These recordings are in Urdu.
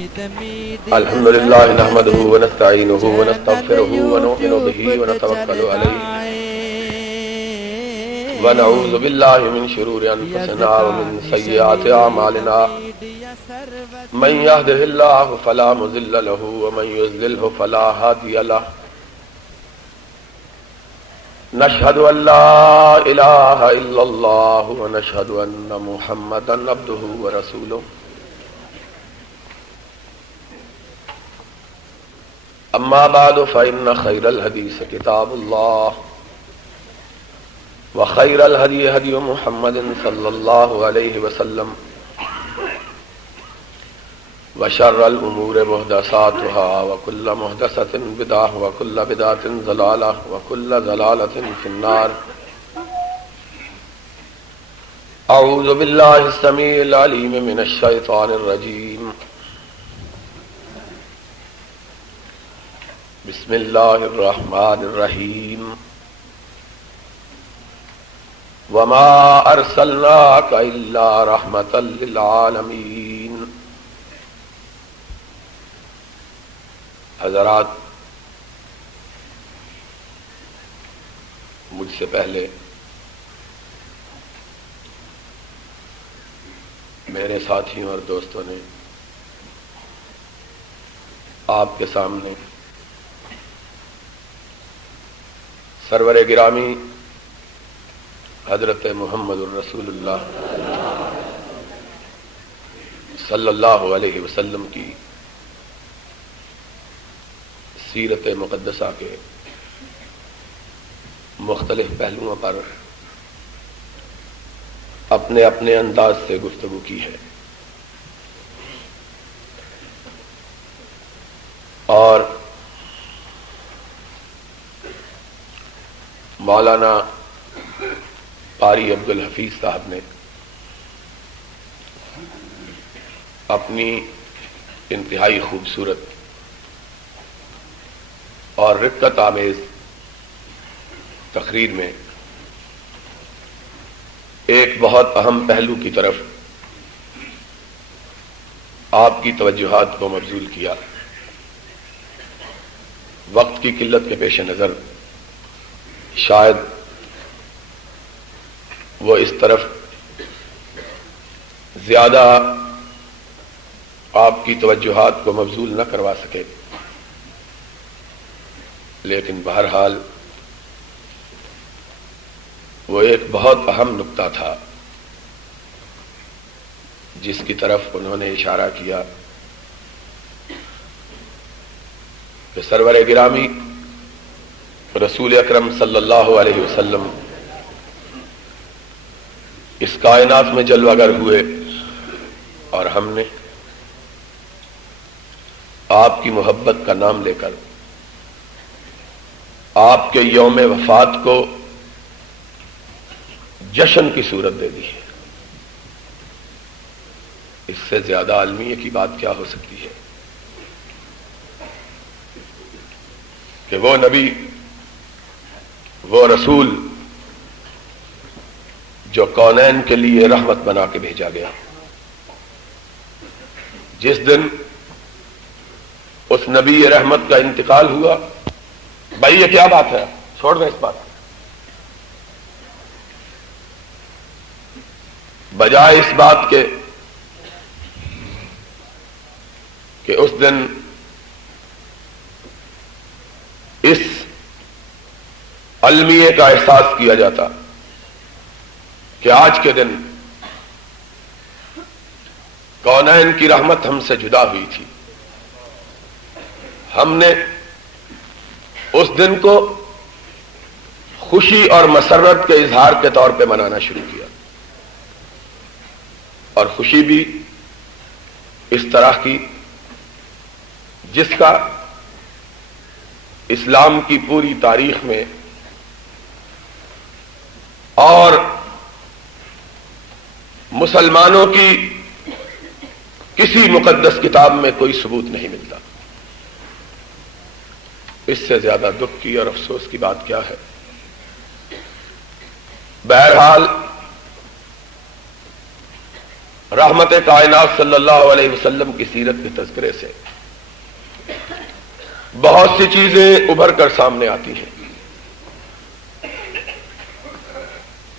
الحمد لله نحمده ونستعينه ونستغفره ونؤمن به ونتوكل عليه ونعوذ بالله من شرور أنفسنا ومن سيئات أعمالنا من يهده الله فلا مضل له ومن يضلله فلا هادي له نشهد أن لا إله إلا الله ونشهد أن محمدا عبده ورسوله أما بعد فإن خير الحديث كتاب الله وخير الهدي هدي محمد صلى الله عليه وسلم وشر الأمور محدثاتها وكل محدثة بدعة وكل بدعة ضلالة وكل ضلالة في النار. أعوذ بالله السميع العليم من الشيطان الرجيم. بسم الله الرحمن الرحيم. وما أرسلناك إلا رحمة للعالمين. حضرات، مجھ سے پہلے میرے ساتھیوں اور دوستوں نے آپ کے سامنے سرور گرامی حضرت محمد الرسول اللہ صلی اللہ علیہ وسلم کی سیرت مقدسہ کے مختلف پہلوؤں پر اپنے اپنے انداز سے گفتگو کی ہے، اور مولانا قاری عبدالحفیظ صاحب نے اپنی انتہائی خوبصورت اور رقت آمیز تقریر میں ایک بہت اہم پہلو کی طرف آپ کی توجہات کو مبذول کیا. وقت کی قلت کے پیش نظر شاید وہ اس طرف زیادہ آپ کی توجہات کو مبذول نہ کروا سکے، لیکن بہرحال وہ ایک بہت اہم نقطہ تھا جس کی طرف انہوں نے اشارہ کیا کہ سرور گرامی رسول اکرم صلی اللہ علیہ وسلم اس کائنات میں جلوہ گر ہوئے، اور ہم نے آپ کی محبت کا نام لے کر آپ کے یوم وفات کو جشن کی صورت دے دی ہے. اس سے زیادہ عالمیت کی بات کیا ہو سکتی ہے کہ وہ نبی، وہ رسول جو کونین کے لیے رحمت بنا کے بھیجا گیا، جس دن اس نبی رحمت کا انتقال ہوا. بھائی یہ کیا بات ہے، چھوڑ دیں اس بات کو. بجائے اس بات کے کہ اس دن اس المیے کا احساس کیا جاتا کہ آج کے دن کونین کی رحمت ہم سے جدا ہوئی تھی، ہم نے اس دن کو خوشی اور مسرت کے اظہار کے طور پہ منانا شروع کیا. اور خوشی بھی اس طرح کی جس کا اسلام کی پوری تاریخ میں اور مسلمانوں کی کسی مقدس کتاب میں کوئی ثبوت نہیں ملتا. اس سے زیادہ دکھ کی اور افسوس کی بات کیا ہے. بہرحال رحمت کائنات صلی اللہ علیہ وسلم کی سیرت کے تذکرے سے بہت سی چیزیں ابھر کر سامنے آتی ہیں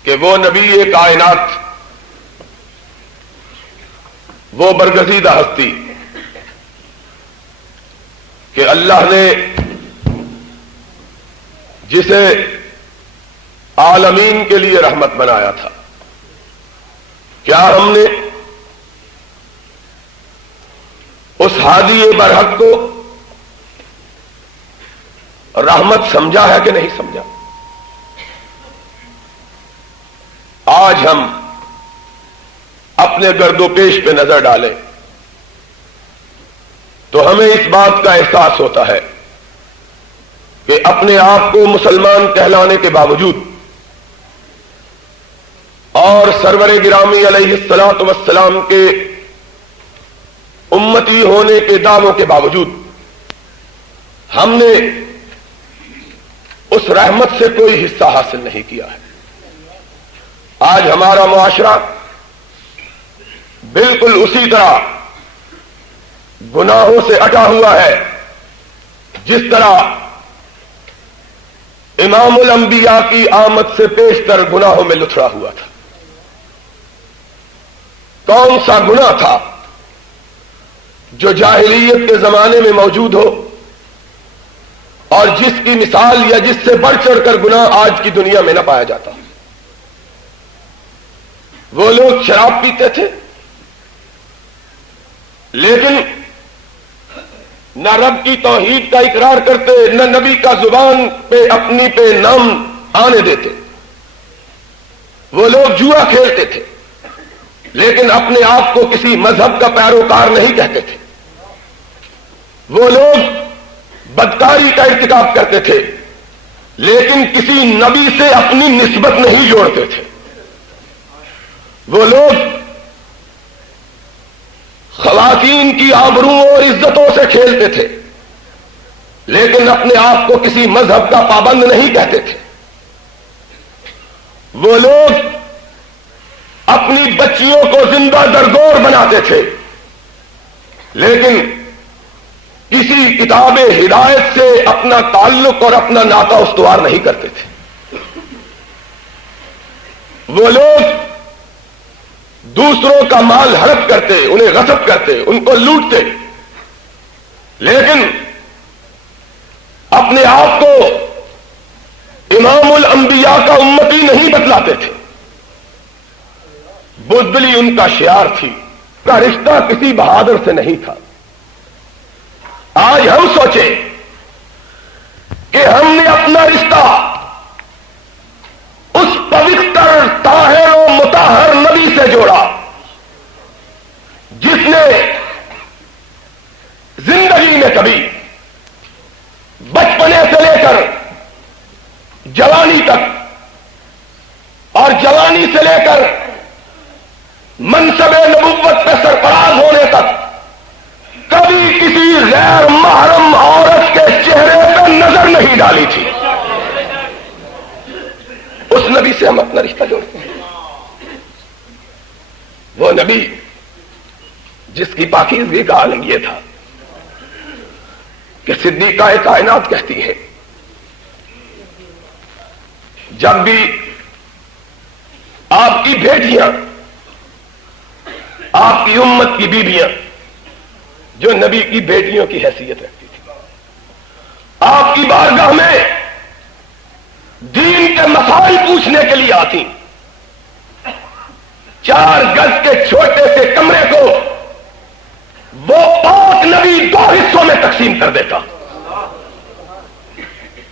کہ وہ نبی کائنات، وہ برگزیدہ ہستی کہ اللہ نے جسے عالمین کے لیے رحمت بنایا تھا، کیا ہم نے اس ہادی برحق کو رحمت سمجھا ہے کہ نہیں سمجھا؟ آج ہم اپنے گرد و پیش پہ نظر ڈالیں تو ہمیں اس بات کا احساس ہوتا ہے کہ اپنے آپ کو مسلمان کہلانے کے باوجود اور سرور گرامی علیہ الصلوۃ والسلام کے امتی ہونے کے دعووں کے باوجود ہم نے اس رحمت سے کوئی حصہ حاصل نہیں کیا ہے۔ آج ہمارا معاشرہ بالکل اسی طرح گناہوں سے اٹا ہوا ہے جس طرح امام الانبیاء کی آمد سے پیشتر گناہوں میں لتھڑا ہوا تھا۔ کون سا گناہ تھا جو جاہلیت کے زمانے میں موجود ہو اور جس کی مثال یا جس سے بڑھ چڑھ کر گناہ آج کی دنیا میں نہ پایا جاتا؟ وہ لوگ شراب پیتے تھے لیکن نہ رب کی توحید کا اقرار کرتے، نہ نبی کا زبان پہ اپنی پہ نام آنے دیتے۔ وہ لوگ جوا کھیلتے تھے لیکن اپنے آپ کو کسی مذہب کا پیروکار نہیں کہتے تھے۔ وہ لوگ بدکاری کا ارتکاب کرتے تھے لیکن کسی نبی سے اپنی نسبت نہیں جوڑتے تھے۔ وہ لوگ خواتین کی آبرو اور عزتوں سے کھیلتے تھے لیکن اپنے آپ کو کسی مذہب کا پابند نہیں کہتے تھے۔ وہ لوگ اپنی بچیوں کو زندہ درگور بناتے تھے لیکن کسی کتاب ہدایت سے اپنا تعلق اور اپنا ناطہ استوار نہیں کرتے تھے۔ وہ لوگ دوسروں کا مال ہڑپ کرتے، انہیں غصب کرتے، ان کو لوٹتے لیکن اپنے آپ کو امام الانبیاء کا امتی نہیں بتلاتے تھے۔ بزدلی ان کا شعار تھی، کا رشتہ کسی بہادر سے نہیں تھا۔ آج ہم سوچیں کہ ہم نے اپنا رشتہ اس پوتر طاہر و مطہر نبی سے جوڑا جس نے زندگی میں کبھی بچپنے سے لے کر جوانی تک اور جوانی سے لے کر منصب نبوت پہ سرفراز ہونے تک کبھی کسی غیر محرم عورت کے چہرے پہ نظر نہیں ڈالی تھی۔ اس نبی سے ہم اپنا رشتہ جوڑتے ہیں، وہ نبی جس کی پاکیزگی کا عالم یہ تھا کہ صدیقہ کائنات کہتی ہے جب بھی آپ کی بیٹیاں، آپ کی امت کی بیویاں جو نبی کی بیٹیوں کی حیثیت رکھتی تھی، آپ کی بارگاہ میں دین کے مسائل پوچھنے کے لیے آتی، 4 گز کے چھوٹے سے کمرے کو وہ پاک نبی 2 حصوں میں تقسیم کر دیتا،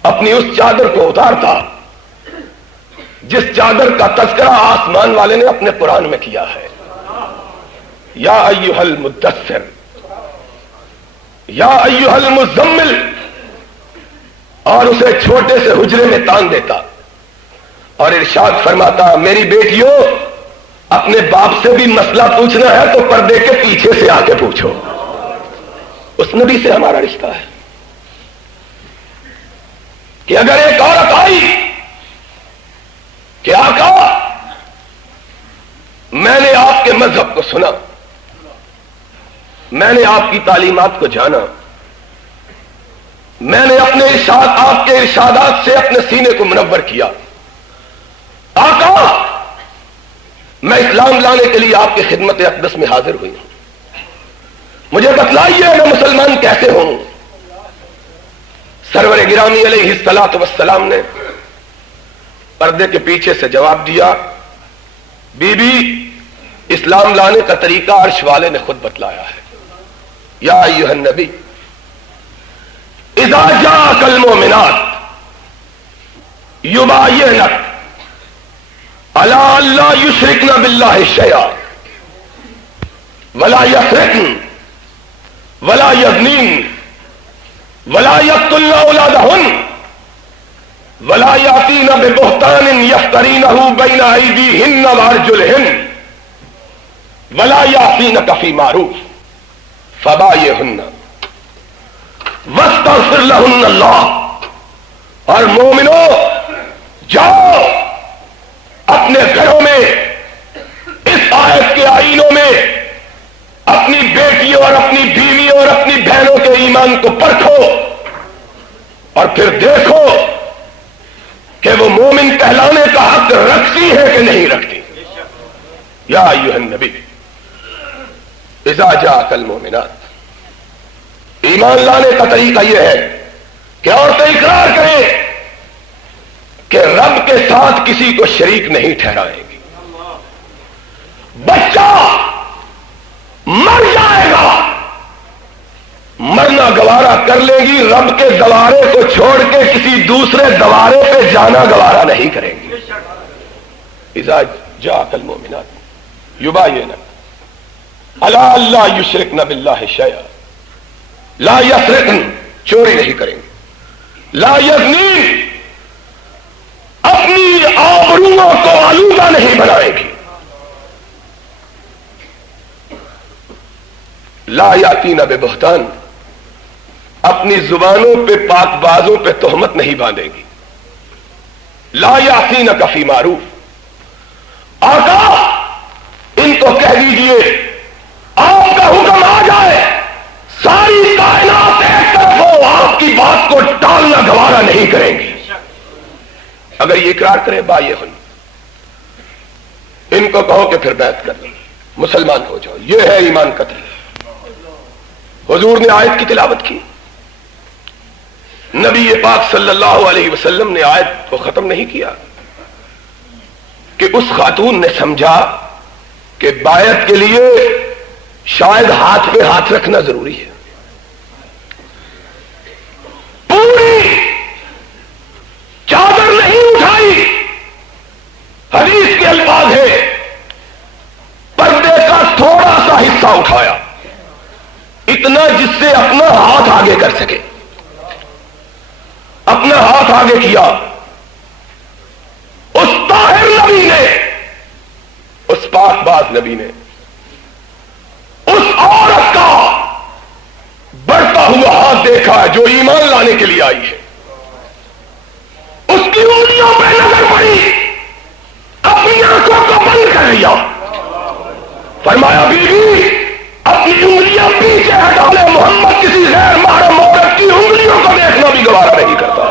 اپنی اس چادر کو اتارتا جس چادر کا تذکرہ آسمان والے نے اپنے قرآن میں کیا ہے، یا ایھا المدثر یا ایھا المزمل، اور اسے چھوٹے سے حجرے میں تان دیتا اور ارشاد فرماتا میری بیٹیوں اپنے باپ سے بھی مسئلہ پوچھنا ہے تو پردے کے پیچھے سے آ کے پوچھو۔ اس نبی سے ہمارا رشتہ ہے کہ اگر ایک عورت آئی کہ آقا میں نے آپ کے مذہب کو کو سنا، میں نے آپ کی تعلیمات کو جانا، میں نے اپنے آپ کے ارشادات سے اپنے سینے کو منور کیا۔ آقا، میں اسلام لانے کے لیے آپ کی خدمت اقدس میں حاضر ہوئی ہوں، مجھے بتلائیے میں مسلمان کیسے ہوں؟ سرور گرامی علیہ الصلوۃ والسلام نے پردے کے پیچھے سے جواب دیا، بی بی، اسلام لانے کا طریقہ عرش والے نے خود بتلایا ہے۔ یا ایھا النبی اذا جاءک المؤمنات یبایعنک علی الا یشرکن باللہ شیئا ولا یسرقن ولا یزنین ولا یقتلن اولادہن ولا یاتین ببہتان یفترینہ بین ایدیہن وارجلہن ولا یعصینک فی معروف فبایعہن واستغفر لہن اللہ۔ اور مومنو، جاؤ اپنے گھروں میں اس آیت کے آئینوں میں اپنی بیٹیوں اور اپنی بیویوں اور اپنی بہنوں کے ایمان کو پرکھو اور پھر دیکھو کہ وہ مومن کہلانے کا حق رکھتی ہے کہ نہیں رکھتی۔ یا ایھا النبی اذا جاءک المؤمنات، ایمان لانے کا طریقہ یہ ہے کہ عورتیں اقرار کریں کہ رب کے ساتھ کسی کو شریک نہیں ٹھہرائیں گی۔ بچہ مر جائے گا، مرنا گوارا کر لے گی، رب کے دوارے کو چھوڑ کے کسی دوسرے دوارے پہ جانا گوارا نہیں کریں گی۔ اذا جاءک المؤمنات یبایعنک علی الا یشرکن باللہ شیئا، لا یسرقن، چوری نہیں کریں گے، لا یزنین، اپنی آبروؤں کو آلودہ نہیں بنائیں گی، لا یاتین ببہتان، اپنی زبانوں پہ پاک بازوں پہ تہمت نہیں باندھے گی، لا یعصینک فی معروف۔ آقا، ان کو کہہ دیجئے آپ کا حکم آ جائے، ساری کائنات ایک طرف ہو، آپ کی بات کو ٹالنا گوارا نہیں کریں گے۔ اگر یہ اقرار کرے بایعہن، ان کو کہو کہ پھر بیعت کر لو، مسلمان ہو جاؤ۔ یہ ہے ایمان کا طریقہ۔ حضور نے آیت کی تلاوت کی، نبی پاک صلی اللہ علیہ وسلم نے آیت کو ختم نہیں کیا کہ اس خاتون نے سمجھا کہ بیعت کے لیے شاید ہاتھ پہ ہاتھ رکھنا ضروری ہے۔ پوری چادر نہیں اٹھائی، حدیث کے الفاظ ہے پردے کا تھوڑا سا حصہ اٹھایا، اتنا جس سے اپنا ہاتھ آگے کر سکے، اپنا ہاتھ آگے کیا۔ اس طاہر نبی نے، اس پاک باز نبی نے اس عورت کا بڑھتا ہوا ہاتھ دیکھا جو ایمان لانے کے لیے آئی ہے، اس کی انگلیوں پہ نظر پڑی، اپنی آنکھوں کو بند کر لیا، فرمایا بیوی اپنی انگلیاں پیچھے ہٹا لے، محمد کسی غیر محرم عورت کی انگلیوں کو دیکھنا بھی گوارا نہیں کرتا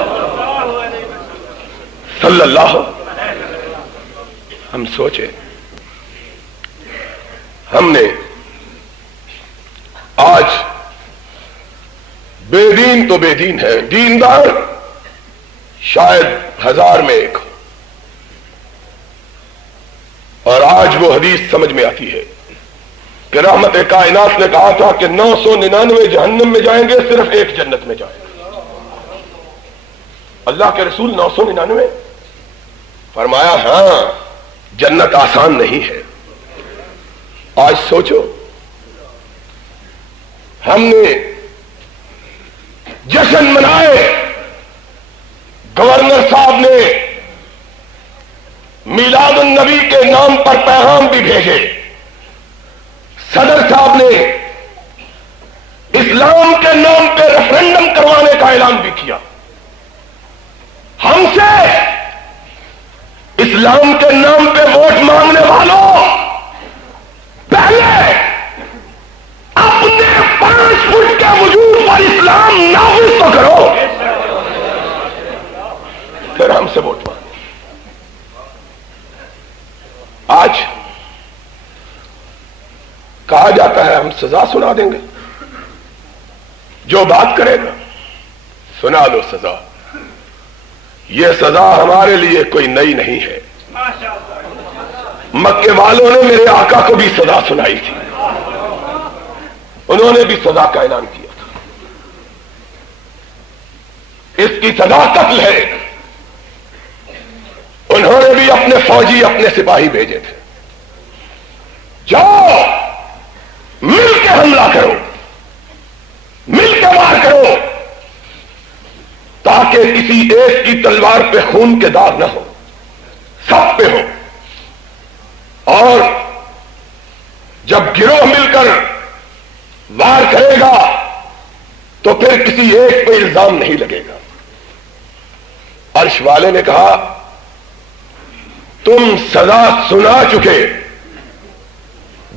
صلی اللہ۔ ہم سوچے، ہم نے آج بے دین تو بے دین ہے، دیندار شاید 1000 میں 1، اور آج وہ حدیث سمجھ میں آتی ہے کہ رحمت کائنات نے کہا تھا کہ 999 جہنم میں جائیں گے، صرف 1 جنت میں جائیں گے۔ اللہ کے رسول 999 فرمایا ہاں، جنت آسان نہیں ہے۔ آج سوچو، ہم نے جشن منائے، گورنر صاحب نے میلاد النبی کے نام پر پیغام بھی بھیجے، صدر صاحب نے اسلام کے نام پہ ریفرنڈم کروانے کا اعلان بھی کیا۔ ہم سے اسلام کے نام پہ ووٹ مانگنے والوں، پہلے سزا سنا دیں گے. جو بات کرے گا سنا لو سزا. یہ سزا ہمارے لیے کوئی نئی نہیں ہے. مکے والوں نے میرے آقا کو بھی سزا سنائی تھی. انہوں نے بھی سزا کا اعلان کیا تھا. اس کی سزا قتل ہے. انہوں نے بھی اپنے فوجی اپنے سپاہی بھیجے تھے. جاؤ مل کے حملہ کرو, مل کے وار کرو, تاکہ کسی ایک کی تلوار پہ خون کے داغ نہ ہو, سب پہ ہو. اور جب گروہ مل کر وار کرے گا تو پھر کسی ایک پہ الزام نہیں لگے گا. عرش والے نے کہا تم سزا سنا چکے,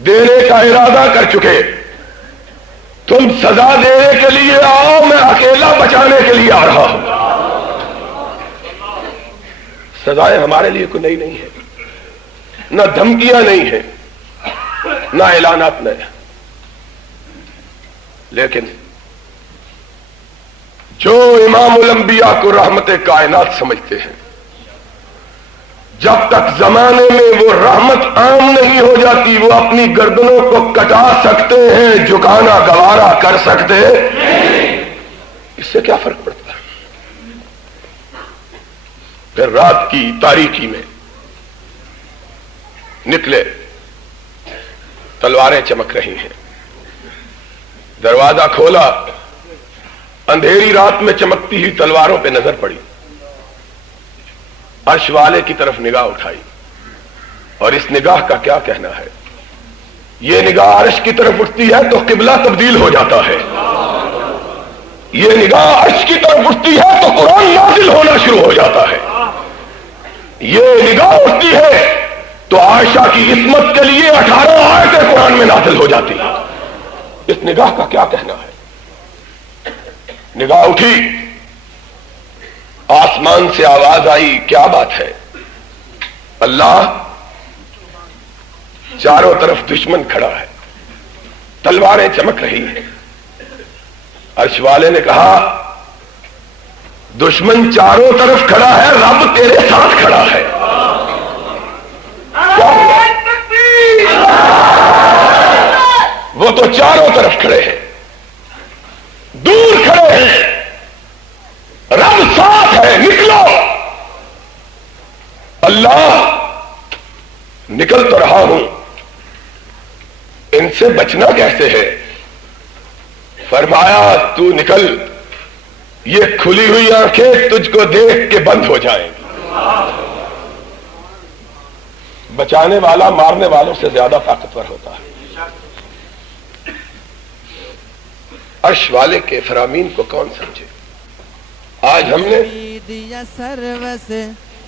دینے کا ارادہ کر چکے, تم سزا دینے کے لیے آؤ, میں اکیلا بچانے کے لیے آ رہا ہوں. سزائیں ہمارے لیے کوئی نئی نہیں ہے, نہ دھمکیاں نہیں ہیں, نہ اعلانات نئے. لیکن جو امام الانبیاء کو رحمت کائنات سمجھتے ہیں, جب تک زمانے میں وہ رحمت عام نہیں ہو جاتی وہ اپنی گردنوں کو کٹا سکتے ہیں, جھکانا گوارا کر سکتے ہیں. اس سے کیا فرق پڑتا ہے؟ پھر رات کی تاریکی میں نکلے, تلواریں چمک رہی ہیں. دروازہ کھولا, اندھیری رات میں چمکتی ہوئی تلواروں پہ نظر پڑی. عرش والے کی طرف نگاہ اٹھائی, اور اس نگاہ کا کیا کہنا ہے؟ یہ نگاہ عرش کی طرف اٹھتی ہے تو قبلہ تبدیل ہو جاتا ہے. یہ نگاہ عرش کی طرف اٹھتی ہے تو قرآن نازل ہونا شروع ہو جاتا ہے. یہ نگاہ اٹھتی ہے تو عائشہ کی عصمت کے لیے 18 آیتیں قرآن میں نازل ہو جاتی ہیں. اس نگاہ کا کیا کہنا ہے؟ نگاہ اٹھی, آسمان سے آواز آئی, کیا بات ہے؟ اللہ, چاروں طرف دشمن کھڑا ہے, تلواریں چمک رہی ہیں. عرش والے نے کہا دشمن چاروں طرف کھڑا ہے, رب تیرے ساتھ کھڑا ہے. وہ تو چاروں طرف کھڑے ہیں, دور کھڑے ہیں, رب ساتھ ہے, نکلو. اللہ, نکل تو رہا ہوں, ان سے بچنا کیسے ہے؟ فرمایا تو نکل, یہ کھلی ہوئی آنکھیں تجھ کو دیکھ کے بند ہو جائیں گی. بچانے والا مارنے والوں سے زیادہ طاقتور ہوتا ہے. عرش والے کے فرامین کو کون سمجھے؟ آج ہم نے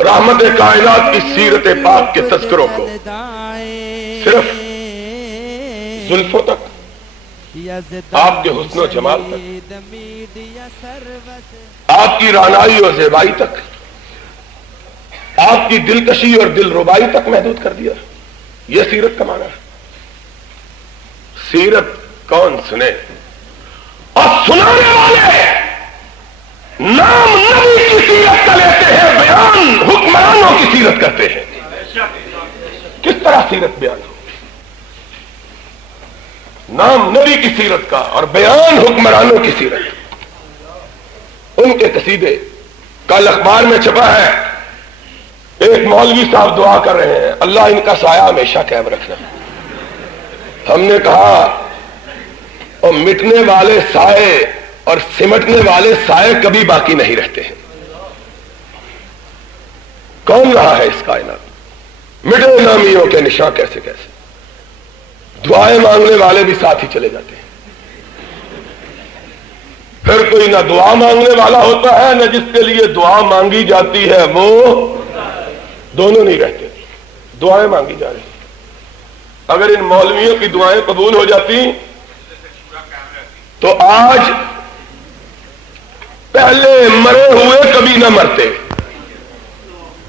رحمت کائنات کی سیرت پاک کے تذکروں کو صرف زلفوں تک, آپ کے حسن و جمال تک, آپ کی رعنائی اور زیبائی تک, آپ کی دلکشی اور دل ربائی تک محدود کر دیا. یہ سیرت کا معنی ہے. سیرت کون سنے؟ اور سنانے والے نام نبی کی سیرت کا لیتے ہیں, بیان حکمرانوں کی سیرت کرتے ہیں. کس طرح سیرت بیان ہو؟ نام نبی کی سیرت کا اور بیان حکمرانوں کی سیرت. ان کے قصیدے کل اخبار میں چھپا ہے. ایک مولوی صاحب دعا کر رہے ہیں, اللہ ان کا سایہ ہمیشہ قائم رکھنا. ہم نے کہا اور مٹنے والے سائے اور سمٹنے والے سائے کبھی باقی نہیں رہتے ہیں. کون رہا ہے اس کائنات؟ مٹے نامیوں کے نشاں کیسے کیسے. دعائیں مانگنے والے بھی ساتھ ہی چلے جاتے ہیں. پھر کوئی نہ دعا مانگنے والا ہوتا ہے نہ جس کے لیے دعا مانگی جاتی ہے, وہ دونوں نہیں رہتے. دعائیں مانگی جا رہی. اگر ان مولویوں کی دعائیں قبول ہو جاتی تو آج پہلے مرے ہوئے کبھی نہ مرتے.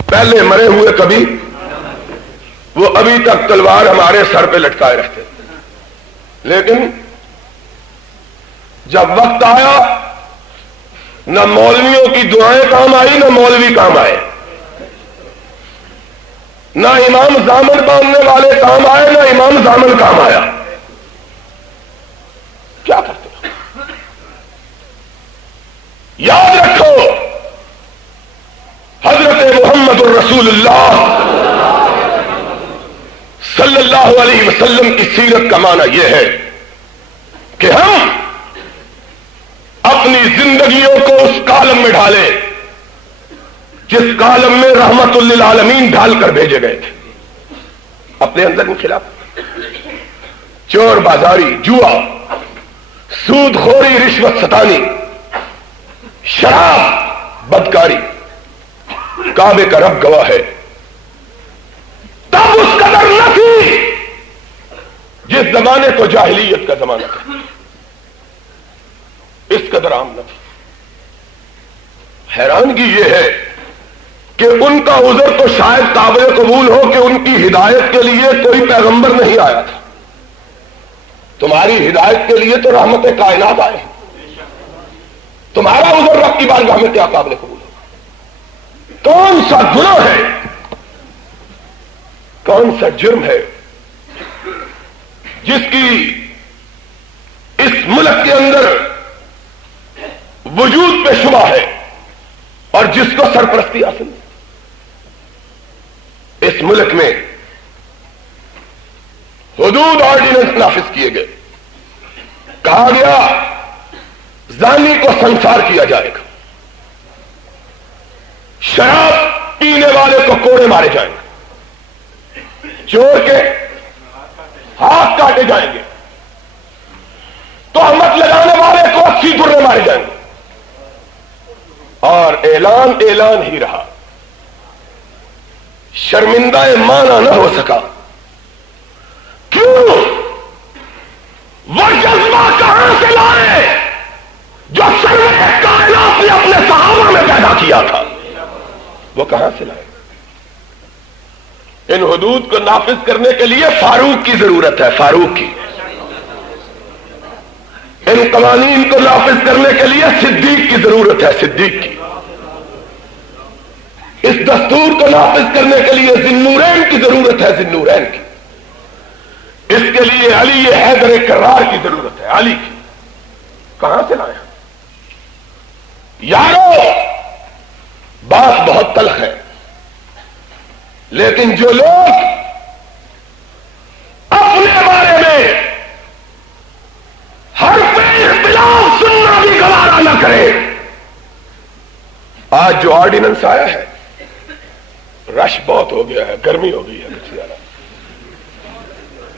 پہلے مرے ہوئے کبھی, وہ ابھی تک تلوار ہمارے سر پہ لٹکائے رہتے. لیکن جب وقت آیا نہ مولویوں کی دعائیں کام آئی نہ مولوی کام آئے، نہ امام زامن باندھنے والے کام آئے نہ امام زامن کام آیا. کیا کرتے ہو؟ یاد رکھو حضرت محمد الرسول اللہ صلی اللہ علیہ وسلم کی سیرت کا معنی یہ ہے کہ ہم اپنی زندگیوں کو اس کالم میں ڈالیں جس کالم میں رحمت للعالمین ڈال کر بھیجے گئے تھے. اپنے اندر کے خلاف چور بازاری، جوا، سود خوری، رشوت ستانی، شراب، بدکاری، کعبے کا رب گواہ ہے تب اس قدر نہ تھی جس زمانے کو جاہلیت کا زمانہ تھا، اس قدر عام نہ تھی. حیرانگی یہ ہے کہ ان کا عذر تو شاید قابل قبول ہو کہ ان کی ہدایت کے لیے کوئی پیغمبر نہیں آیا تھا. تمہاری ہدایت کے لیے تو رحمت کائنات آئے ہیں. تمہارا عذر رب کی بارگاہ میں کیا قابل قبول ہو؟ کون سا گناہ ہے، کون سا جرم ہے جس کی اس ملک کے اندر وجود پہ شبہ ہے اور جس کو سرپرستی حاصل ہے؟ اس ملک میں حدود آرڈیننس نافذ کیے گئے. کہا گیا زانی کو سنسار کیا جائے گا، شراب پینے والے کو کوڑے مارے جائیں گے، چور کے ہاتھ کاٹے جائیں گے، تہمت لگانے والے کو 80 درے مارے جائیں گے. اور اعلان ہی رہا، شرمندہ مانا نہ ہو سکا. کیوں؟ وہ جذبہ کہاں سے لائے جو سرور کائنات نے اپنے صحابہ میں پیدا کیا تھا؟ وہ کہاں سے لائے؟ ان حدود کو نافذ کرنے کے لیے فاروق کی ضرورت ہے، فاروق کی. ان قوانین کو نافذ کرنے کے لیے صدیق کی ضرورت ہے، صدیق کی. اس دستور کو نافذ کرنے کے لیے ذی-النورین کی ضرورت ہے، ذی-النورین کی. اس کے لیے علی حیدر کرار کی ضرورت ہے، علی کی. کہاں سے لائے؟ یارو بات بہت تلخ ہے، لیکن جو لوگ اپنے بارے میں ہر پہ اختلاف سننا بھی گوارا نہ کرے. آج جو آرڈیننس آیا ہے، رش بہت ہو گیا ہے، گرمی ہو گئی ہے کچھ زیادہ.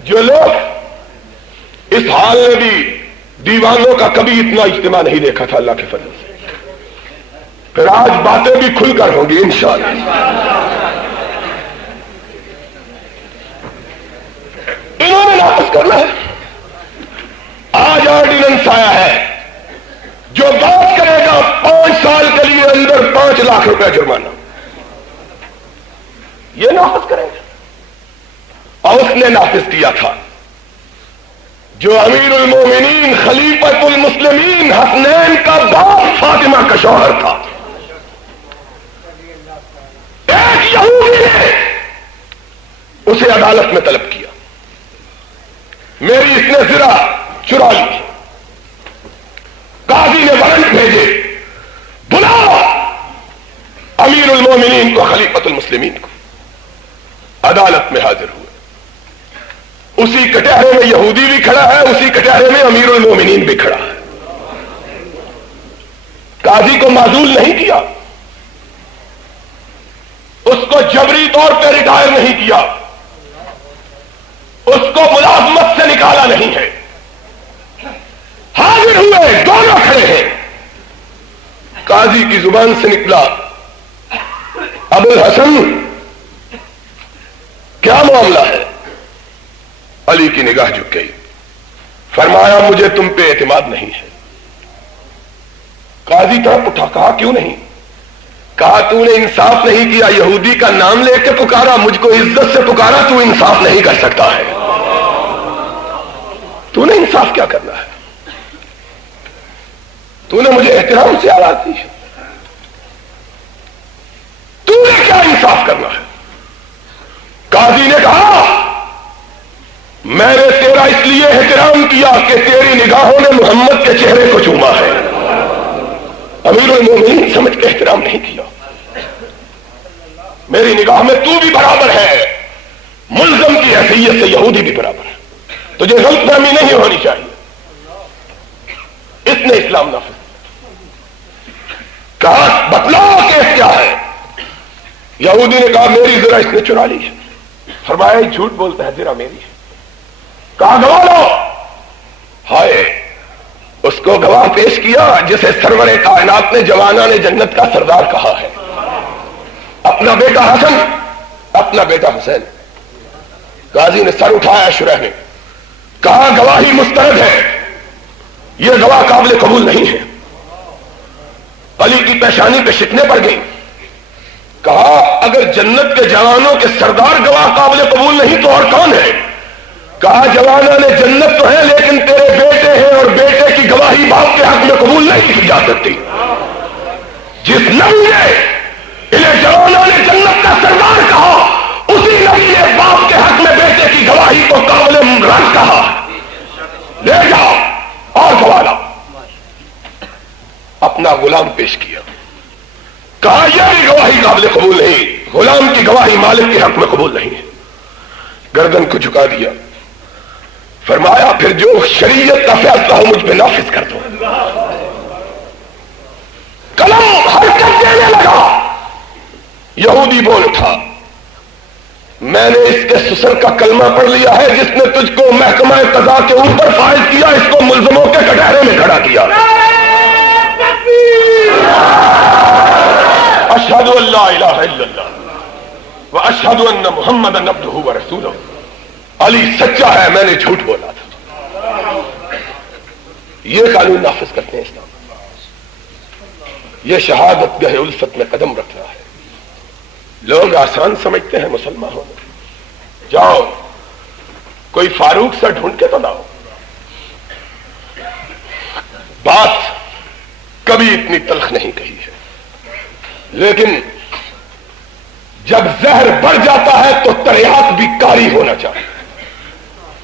جو لوگ اس حال میں بھی دیوانوں کا کبھی اتنا اجتماع نہیں دیکھا تھا اللہ کے فضل سے، پھر آج باتیں بھی کھل کر ہوں گی انشاءاللہ. انہوں نے نافذ کرنا ہے. آج آرڈیننس آیا ہے، جو بات کرے گا 5 سال کے لیے اندر 5 لاکھ روپے جرمانہ، یہ نافذ کریں گے. اور اس نے نافذ کیا تھا جو امیر المومنین خلیفۃ المسلمین حسنین کا باپ فاطمہ کا شوہر تھا. ایک یہودی نے اسے عدالت میں طلب کیا، میری اس نے زرہ چرا لی. قاضی نے وارنٹ بھیجے، بلاؤ امیر المومنین کو، خلیفۃ المسلمین کو. عدالت میں حاضر ہوئے. اسی کٹہرے میں یہودی بھی کھڑا ہے، اسی کٹہرے میں امیر المومنین بھی کھڑا ہے. قاضی کو معزول نہیں کیا، اس کو جبری طور پہ ریٹائر نہیں کیا، اس کو ملازمت سے نکالا نہیں ہے. حاضر ہوئے، دونوں کھڑے ہیں. قاضی کی زبان سے نکلا، ابو الحسن کیا معاملہ ہے؟ علی کی نگاہ جھک گئی. فرمایا مجھے تم پہ اعتماد نہیں ہے. قاضی طرف اٹھا، کہا کیوں نہیں؟ کہا تو نے انصاف نہیں کیا، یہودی کا نام لے کے پکارا، مجھ کو عزت سے پکارا، تو انصاف نہیں کر سکتا ہے. تو نے انصاف کیا کرنا ہے؟ تو نے مجھے احترام سے آواز دی ہے، تو نے کیا انصاف کرنا ہے؟ قاضی نے کہا میں نے تیرا اس لیے احترام کیا کہ تیری نگاہوں نے محمد کے چہرے کو چوما ہے، امیر المومنین سمجھ کے احترام نہیں کیا۔ میری نگاہ میں تو بھی برابر ہے، ملزم کی حیثیت سے یہودی بھی برابر ہے، تجھے غلط فہمی نہیں ہونی چاہیے۔ اس نے اسلام نافذ کہا بتلاؤ کیس کیا ہے؟ یہودی نے کہا میری ذرا اس نے چرا لی ہے۔ فرمایا جھوٹ بولتا ہے، ذرا میری ہے۔ کہا گواہ لو۔ ہائے، اس کو گواہ پیش کیا جسے سرور کائنات نے جوانان جنت کا سردار کہا ہے، اپنا بیٹا حسن، اپنا بیٹا حسین۔ قاضی نے سر اٹھایا، شرح نے کہا گواہی مسترد ہے، یہ گواہ قابل قبول نہیں ہے۔ علی کی پیشانی پہ شکنیں پڑ گئی۔ کہا اگر جنت کے جوانوں کے سردار گواہ قابل قبول نہیں تو اور کون ہے؟ کہا جوانوں نے جنت تو ہے لیکن تیرے بیٹے ہیں اور بیٹے کی گواہی باپ کے حق میں قبول نہیں کی جا سکتی۔ جس نبی نے انہیں جوانوں نے جنت کا سردار کہا، اسی نبی نے باپ کے حق میں بیٹے کی گواہی کو قابل رد کہا۔ لے جاؤ اور گواہ لاؤ۔ اپنا غلام پیش کیا، کہا یہ بھی گواہی قابل قبول نہیں، غلام کی گواہی مالک کے حق میں قبول نہیں ہے۔ گردن کو جھکا دیا، فرمایا پھر جو شریعت کا فیصلہ ہو مجھ پہ نافذ کر دو۔ قلم حرکت دینے لگا، یہودی بول اٹھا میں نے اس کے سسر کا کلمہ پڑھ لیا ہے جس نے تجھ کو محکمہ قضا کے اوپر فائز کیا، اس کو ملزموں کے کٹہرے میں کھڑا کیا۔ اشہد ان لا الہ الا اللہ واشہد ان محمدا عبدہ ورسولہ۔ علی سچا ہے، میں نے جھوٹ بولا تھا۔ یہ قانون نافذ کرتے ہیں اسلام، یہ شہادت گہ الفت میں قدم رکھنا ہے۔ لوگ آسان سمجھتے ہیں مسلمان ہونا، جاؤ کوئی فاروق سا ڈھونڈ کے تو لاؤ۔ بات کبھی اتنی تلخ نہیں کہی ہے، لیکن جب زہر بڑھ جاتا ہے تو تریاق بھی کاری ہونا چاہیے۔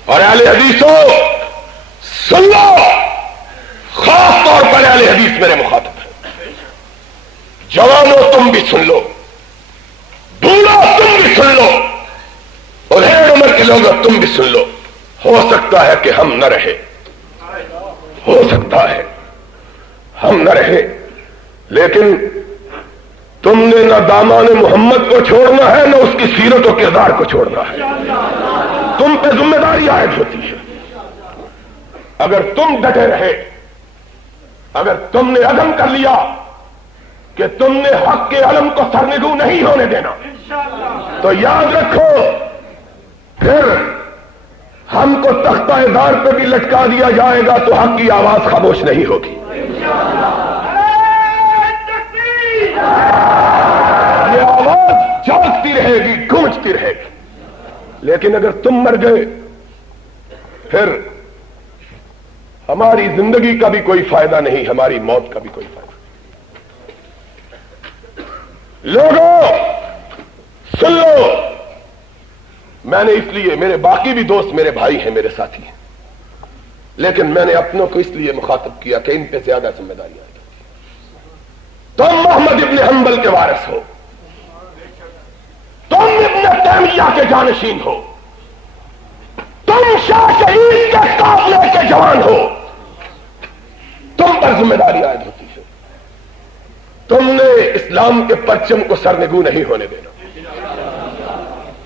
اور اہل حدیثوں سن لو، خاص طور پر اہل حدیث میرے مخاطب ہیں، جوانوں تم بھی سن لو، بوڑھا تم بھی سن لو، اور ہے عمر کے لوگ تم بھی سن لو۔ ہو سکتا ہے کہ ہم نہ رہے، ہو سکتا ہے ہم نہ رہے، لیکن تم نے نہ دامان محمد کو چھوڑنا ہے نہ اس کی سیرت و کردار کو چھوڑنا ہے۔ تم پہ ذمہ داری عائد ہوتی ہے۔ اگر تم ڈٹے رہے، اگر تم نے عزم کر لیا کہ تم نے حق کے علم کو سرنگو نہیں ہونے دینا، تو یاد رکھو پھر ہم کو تختہ دار پہ بھی لٹکا دیا جائے گا تو حق کی آواز خاموش نہیں ہوگی۔ یہ آواز جاگتی رہے گی، گونجتی رہے گی، لیکن اگر تم مر گئے پھر ہماری زندگی کا بھی کوئی فائدہ نہیں، ہماری موت کا بھی کوئی فائدہ نہیں۔ لوگوں سن لو، میں نے اس لیے، میرے باقی بھی دوست میرے بھائی ہیں، میرے ساتھی ہیں، لیکن میں نے اپنوں کو اس لیے مخاطب کیا کہ ان پہ زیادہ ذمہ داری آئی۔ تم محمد ابن حنبل کے وارث ہو، تم ابن تیمیہ کے جانشین ہو، تم شاہ شہید کے قافلے کے جوان ہو، تم پر ذمہ داری عائد ہوتی ہے۔ تم نے اسلام کے پرچم کو سرنگو نہیں ہونے دینا،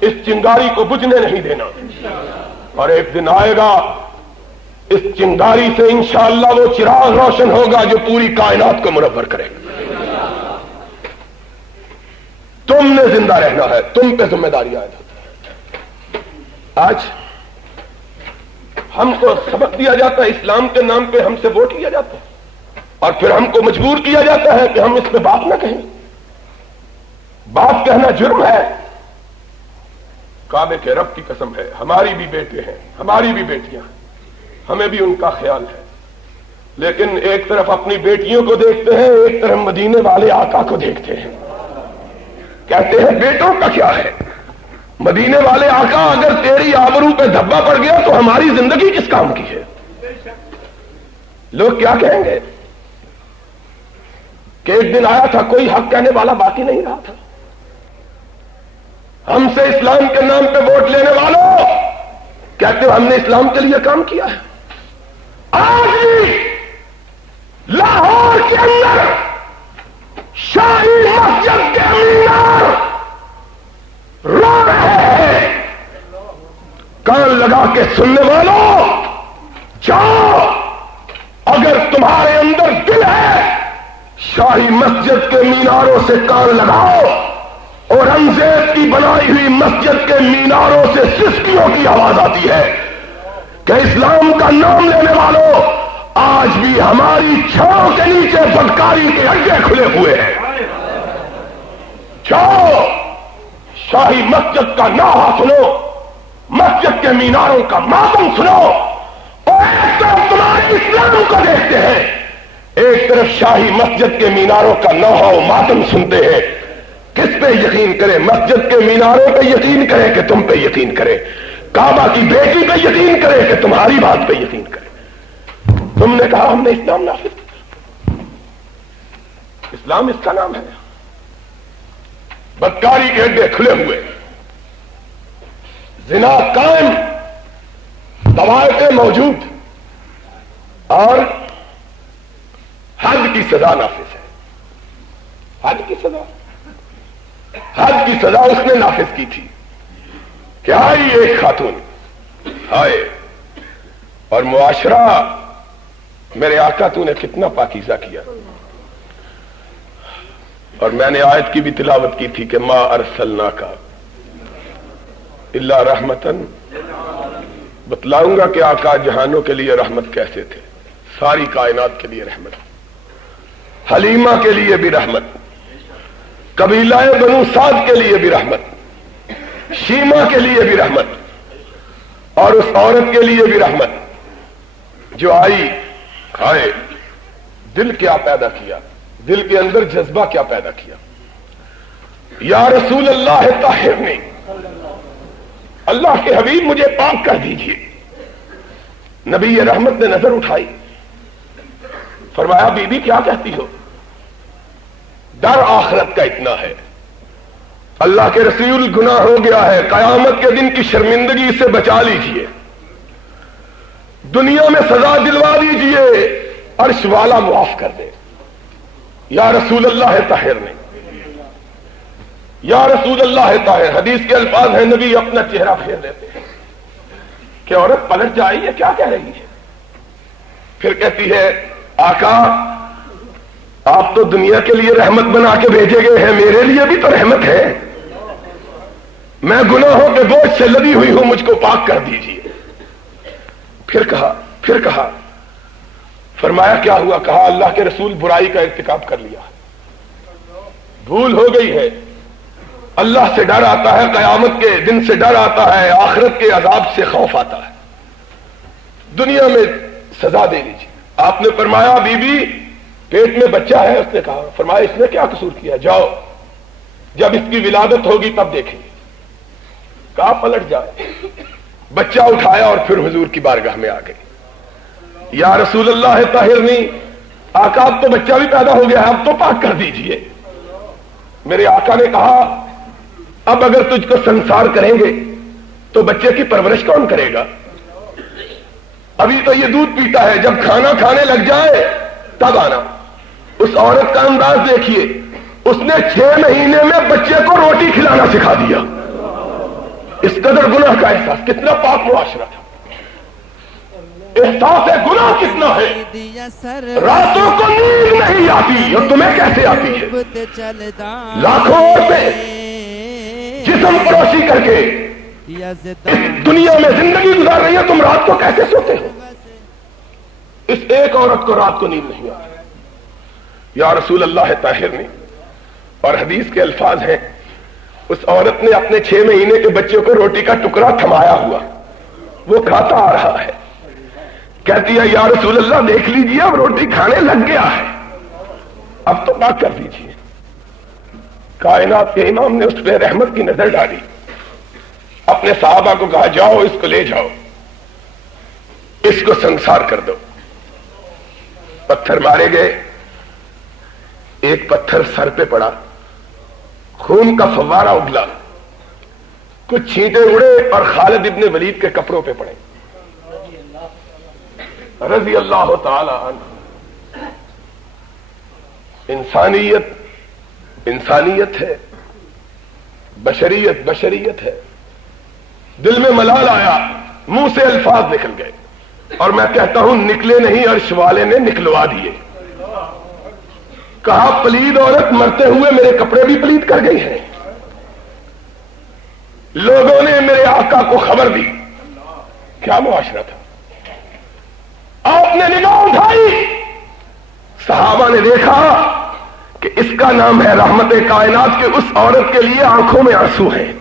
اس چنگاری کو بجھنے نہیں دینا، اور ایک دن آئے گا اس چنگاری سے انشاءاللہ وہ چراغ روشن ہوگا جو پوری کائنات کو منور کرے گا۔ تم نے زندہ رہنا ہے، تم پہ ذمہ داری عائد ہوتی ہے۔ آج ہم کو سبق دیا جاتا ہے، اسلام کے نام پہ ہم سے ووٹ لیا جاتا ہے، اور پھر ہم کو مجبور کیا جاتا ہے کہ ہم اس پہ بات نہ کہیں۔ بات کہنا جرم ہے۔ کعبے کے رب کی قسم ہے، ہماری بھی بیٹے ہیں، ہماری بھی بیٹیاں ہیں، ہمیں بھی ان کا خیال ہے، لیکن ایک طرف اپنی بیٹیوں کو دیکھتے ہیں، ایک طرف مدینے والے آقا کو دیکھتے ہیں، کہتے ہیں بیٹوں کا کیا ہے؟ مدینے والے آقا اگر تیری آبرو پہ دھبا پڑ گیا تو ہماری زندگی کس کام کی ہے؟ لوگ کیا کہیں گے کہ ایک دن آیا تھا کوئی حق کہنے والا باقی نہیں رہا تھا، ہم سے اسلام کے نام پہ ووٹ لینے والوں کہتے ہو ہم نے اسلام کے لیے کام کیا ہے۔ آج بھی لاہور کے اندر شاہی مسجد کے مینار رو رہے ہیں، کان لگا کے سننے والوں جاؤ، اگر تمہارے اندر دل ہے شاہی مسجد کے میناروں سے کان لگاؤ، اور انگریز کی بنائی ہوئی مسجد کے میناروں سے سسکیوں کی آواز آتی ہے کہ اسلام کا نام لینے والوں آج بھی ہماری چھاؤں کے نیچے بدکاری کے اڈے کھلے ہوئے ہیں، جاؤ شاہی مسجد کا نعرہ سنو، مسجد کے میناروں کا ماتم سنو، اور ایک طرف تمہارے اسلام کو دیکھتے ہیں، ایک طرف شاہی مسجد کے میناروں کا نوحہ و ماتم سنتے ہیں۔ کس پہ یقین کرے؟ مسجد کے میناروں پہ یقین کرے کہ تم پہ یقین کرے؟ کعبہ کی بیٹی پہ یقین کرے کہ تمہاری بات پہ یقین کرے؟ تم نے کہا ہم نے اسلام نافذ کیا، اسلام اس کا نام ہے، بدکاری کے اڈے کھلے ہوئے، زنا قائم، قواعد موجود، اور حد کی سزا نافذ ہے۔ حد کی سزا، حد کی سزا اس نے نافذ کی تھی کہ آئی ایک خاتون آئے اور معاشرہ، میرے آقا تو نے کتنا پاکیزہ کیا، اور میں نے آیت کی بھی تلاوت کی تھی کہ ما ارسلناک الا رحمتن، بتلاؤں گا کہ آقا جہانوں کے لیے رحمت کیسے تھے، ساری کائنات کے لیے رحمت، حلیمہ کے لیے بھی رحمت، قبیلہ بنو سعد کے لیے بھی رحمت، شیما کے لیے بھی رحمت، اور اس عورت کے لیے بھی رحمت جو آئی آئے، دل کیا پیدا کیا، دل کے اندر جذبہ کیا پیدا کیا، یا رسول اللہ طہرنی، اللہ کے حبیب مجھے پاک کر دیجئے۔ نبی رحمت نے نظر اٹھائی، فرمایا بی بی کیا کہتی ہو؟ ڈر آخرت کا اتنا ہے، اللہ کے رسول گناہ ہو گیا ہے، قیامت کے دن کی شرمندگی سے بچا لیجئے، دنیا میں سزا دلوا دیجئے، عرش والا معاف کر دے۔ یا رسول اللہ طاہرنی، یا رسول اللہ طاہر، حدیث کے الفاظ ہیں نبی اپنا چہرہ پھیر دیتے ہیں کہ عورت پلٹ جائے یہ کیا کہہ رہی ہے؟ پھر کہتی ہے آقا آپ تو دنیا کے لیے رحمت بنا کے بھیجے گئے ہیں، میرے لیے بھی تو رحمت ہے، میں گناہوں کے بوجھ سے لدی ہوئی ہوں، مجھ کو پاک کر دیجئے۔ پھر کہا فرمایا کیا ہوا؟ کہا اللہ کے رسول برائی کا ارتکاب کر لیا، بھول ہو گئی ہے، اللہ سے ڈر آتا ہے، قیامت کے دن سے ڈر آتا ہے، آخرت کے عذاب سے خوف آتا ہے، دنیا میں سزا دے لیجیے۔ آپ نے فرمایا بی بی پیٹ میں بچہ ہے، اس نے کہا، فرمایا اس نے کیا قصور کیا؟ جاؤ جب اس کی ولادت ہوگی تب دیکھیں گے۔ کہا پلٹ جائے، بچہ اٹھایا اور پھر حضور کی بارگاہ میں آ گئی۔ یا رسول اللہ طاہرنی، آقا اب تو بچہ بھی پیدا ہو گیا ہے، اب تو پاک کر دیجئے۔ میرے آقا نے کہا اب اگر تجھ کو سنسار کریں گے تو بچے کی پرورش کون کرے گا؟ ابھی تو یہ دودھ پیتا ہے، جب کھانا کھانے لگ جائے تب آنا۔ اس عورت کا انداز دیکھیے، اس نے 6 مہینے میں بچے کو روٹی کھلانا سکھا دیا، اس قدر گناہ کا احساس، کتنا پاک معاشرہ تھا، احساس گناہ کتنا ہے۔ راتوں کو نیند نہیں آتی، اور تمہیں کیسے آتی ہے؟ لاکھوں عورتیں جسم پروشی کر کے اس دنیا میں زندگی گزار رہی ہے، تم رات کو کیسے سوتے ہو؟ اس ایک عورت کو رات کو نیند نہیں آتی۔ یا رسول اللہ طاہرنی، اور حدیث کے الفاظ ہیں اس عورت نے اپنے 6 مہینے کے بچے کو روٹی کا ٹکڑا تھمایا ہوا، وہ کھاتا آ رہا ہے، کہتی ہے یا رسول اللہ دیکھ لیجیے اب روٹی کھانے لگ گیا ہے، اب تو بات کر دیجیے۔ کائنات کے امام نے اس پہ رحمت کی نظر ڈالی، اپنے صحابہ کو کہا جاؤ اس کو لے جاؤ، اس کو سنسار کر دو۔ پتھر مارے گئے، ایک پتھر سر پہ پڑا، خون کا فوارہ اگلا، کچھ چھینٹے اڑے اور خالد ابن ولید کے کپڑوں پہ پڑے رضی اللہ تعالی عنہ۔ انسانیت انسانیت ہے، بشریت بشریت ہے۔ دل میں ملال آیا، منہ سے الفاظ نکل گئے، اور میں کہتا ہوں نکلے نہیں، عرش والے نے نکلوا دیے۔ کہا پلید عورت مرتے ہوئے میرے کپڑے بھی پلید کر گئی ہیں۔ لوگوں نے میرے آقا کو خبر دی، کیا معاشرہ تھا۔ آپ نے نگاہ اٹھائی، صحابہ نے دیکھا کہ اس کا نام ہے رحمت کائنات، کے اس عورت کے لیے آنکھوں میں آنسو ہیں۔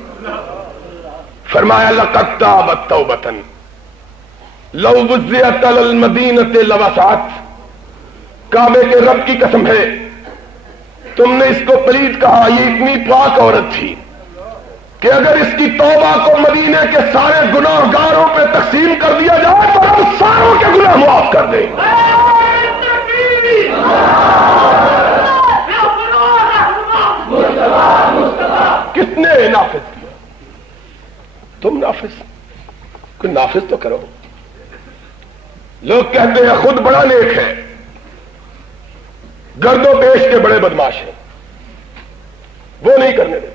فرمایا لقد تابت توبۃ لو وزعت علی المدینۃ لوسعت۔ کعبے کے رب کی قسم ہے، تم نے اس کو پلید کہا، یہ اتنی پاک عورت تھی کہ اگر اس کی توبہ کو مدینے کے سارے گناہ گاروں پہ تقسیم کر دیا جائے تو ہم ساروں کے گناہ معاف کر دیں۔ کس نے نافذ کیا؟ تم نافذ، کوئی نافذ تو کرو۔ لوگ کہتے ہیں خود بڑا نیک ہے، گرد و پیش کے بڑے بدماش ہیں، وہ نہیں کرنے دیتے۔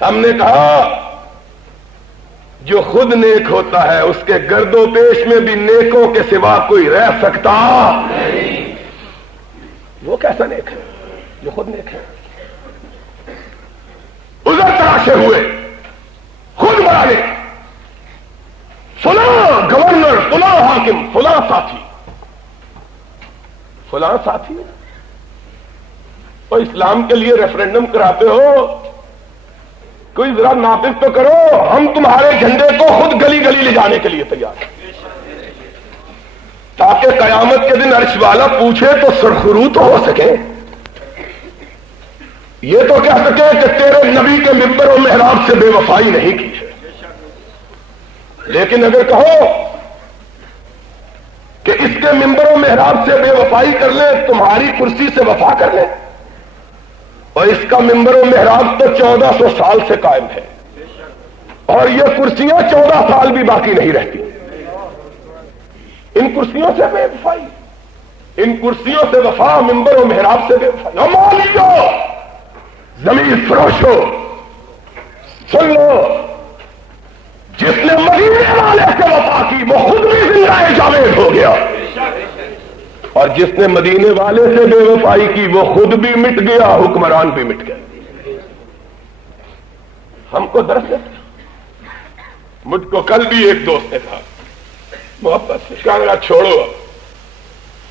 ہم نے کہا جو خود نیک ہوتا ہے اس کے گرد و پیش میں بھی نیکوں کے سوا کوئی رہ سکتا نہیں۔ وہ کیسا نیک ہے جو خود نیک ہے؟ ادھر تراشے ہوئے، خود بڑا نیک، فلاں گورنر، فلاں حاکم، فلاں ساتھی، فلاں ساتھی۔ اور اسلام کے لیے ریفرینڈم کراتے ہو، کوئی ذرا نافذ تو کرو، ہم تمہارے جھنڈے کو خود گلی گلی لے جانے کے لیے تیار ہیں، تاکہ قیامت کے دن عرش والا پوچھے تو سرخرو تو ہو سکے، یہ تو کہہ سکے کہ تیرے نبی کے ممبر و محراب سے بے وفائی نہیں کی ہے۔ لیکن اگر کہو کہ اس کے ممبر و محراب سے بے وفائی کر لیں، تمہاری کرسی سے وفا کر لیں، اور اس کا ممبر و محراب تو 1400 سال سے قائم ہے، اور یہ کرسیاں 14 سال بھی باقی نہیں رہتی۔ ان کرسیوں سے بے وفائی، ان کرسیوں سے وفا، ممبر و محراب سے بے وفائی۔ مالیو، زمین فروشو، سن لو، جس نے مدینے والے سے وفا کی وہ خود بھی زندہ جاوید ہو گیا، اور جس نے مدینے والے سے بے وفائی کی وہ خود بھی مٹ گیا، حکمران بھی مٹ گیا۔ ہم کو درس دیتے، مجھ کو کل بھی ایک دوست نے کہا محبت سے، کہا چھوڑو،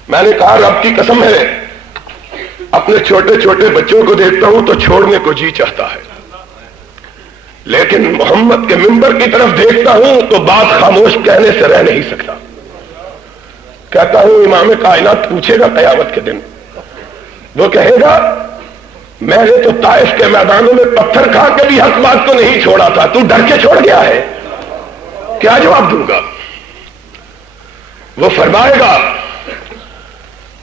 میں نے کہا رب کی قسم ہے اپنے چھوٹے چھوٹے بچوں کو دیکھتا ہوں تو چھوڑنے کو جی چاہتا ہے، لیکن محمد کے ممبر کی طرف دیکھتا ہوں تو بات خاموش کہنے سے رہ نہیں سکتا۔ کہتا ہوں امام کائنات پوچھے گا قیامت کے دن، وہ کہے گا میں نے تو طائف کے میدانوں میں پتھر کھا کے بھی حق بات کو نہیں چھوڑا تھا، تو ڈر کے چھوڑ گیا ہے، کیا جواب دوں گا؟ وہ فرمائے گا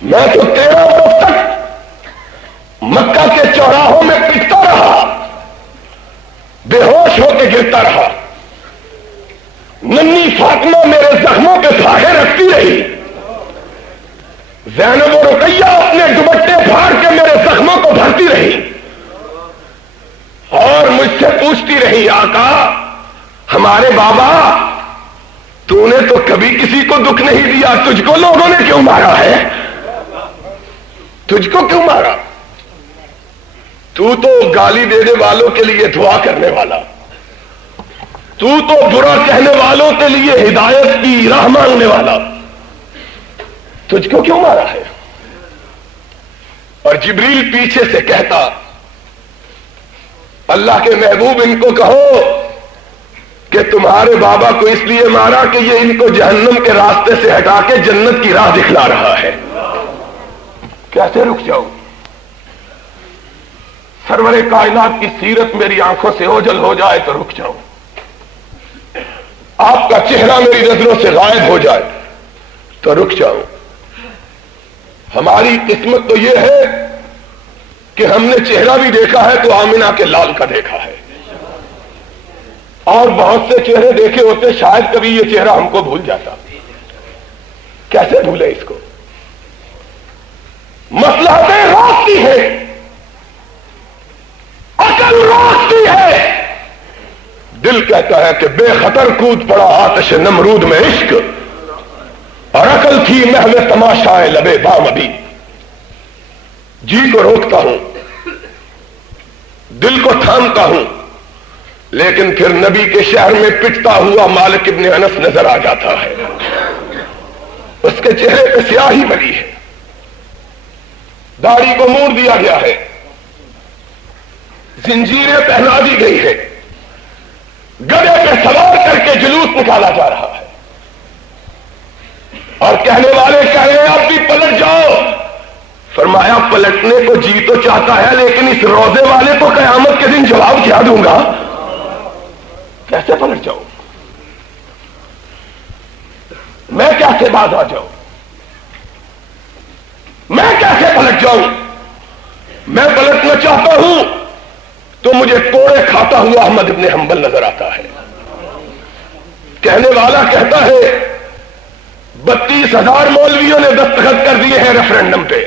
میں تو 13 برس تک مکہ کے چوراہوں میں پٹتا رہا، بے ہوش ہو کے گرتا رہا، ننھی فاطمہ میرے زخموں پہ پھاڑے رکھتی رہی، زینب و رقیہ اپنے دوپٹے پھاڑ کے میرے زخموں کو بھرتی رہی، اور مجھ سے پوچھتی رہی آقا ہمارے بابا تو نے تو کبھی کسی کو دکھ نہیں دیا، تجھ کو لوگوں نے کیوں مارا ہے؟ تجھ کو کیوں مارا؟ تو گالی دینے والوں کے لیے دعا کرنے والا، تو برا کہنے والوں کے لیے ہدایت کی راہ مانگنے والا، تجھ کو کیوں مارا ہے؟ اور جبریل پیچھے سے کہتا اللہ کے محبوب ان کو کہو کہ تمہارے بابا کو اس لیے مارا کہ یہ ان کو جہنم کے راستے سے ہٹا کے جنت کی راہ دکھلا رہا ہے. کیسے رک جاؤں؟ سرور کائنات کی سیرت میری آنکھوں سے اوجھل ہو جائے تو رک جاؤں. آپ کا چہرہ میری نظروں سے غائب ہو جائے تو رک جاؤں. ہماری قسمت تو یہ ہے کہ ہم نے چہرہ بھی دیکھا ہے تو آمنہ کے لال کا دیکھا ہے، اور بہت سے چہرے دیکھے ہوتے شاید کبھی یہ چہرہ ہم کو بھول جاتا. کیسے بھولے اس کو؟ مصلحتیں روکتی ہے، عقل روکتی ہے. دل کہتا ہے کہ بے خطر کود پڑا آتش نمرود میں عشق، اور عقل تھی محو تماشائے لبے بام ابھی. جی کو روکتا ہوں، دل کو تھامتا ہوں، لیکن پھر نبی کے شہر میں پٹتا ہوا مالک ابن انس نظر آ جاتا ہے. اس کے چہرے پہ سیاہی بنی ہے، داڑھی کو موڑ دیا گیا ہے، زنجیریں پہنا دی گئی ہے، گدھے پہ سوار کر کے جلوس نکالا جا رہا ہے، اور کہنے والے کہہ رہے ہیں اب بھی پلٹ جاؤ. فرمایا پلٹنے کو جی تو چاہتا ہے، لیکن اس روزے والے کو قیامت کے دن جواب کیا دوں گا؟ کیسے پلٹ جاؤں میں؟ کیسے باز آ جاؤں میں؟ کیسے پلٹ جاؤں میں؟ پلٹنا چاہتا ہوں تو مجھے کوڑے کھاتا ہوا احمد ابن حنبل نظر آتا ہے. کہنے والا کہتا ہے 32,000 مولویوں نے دستخط کر دیے ہیں ریفرنڈم پہ،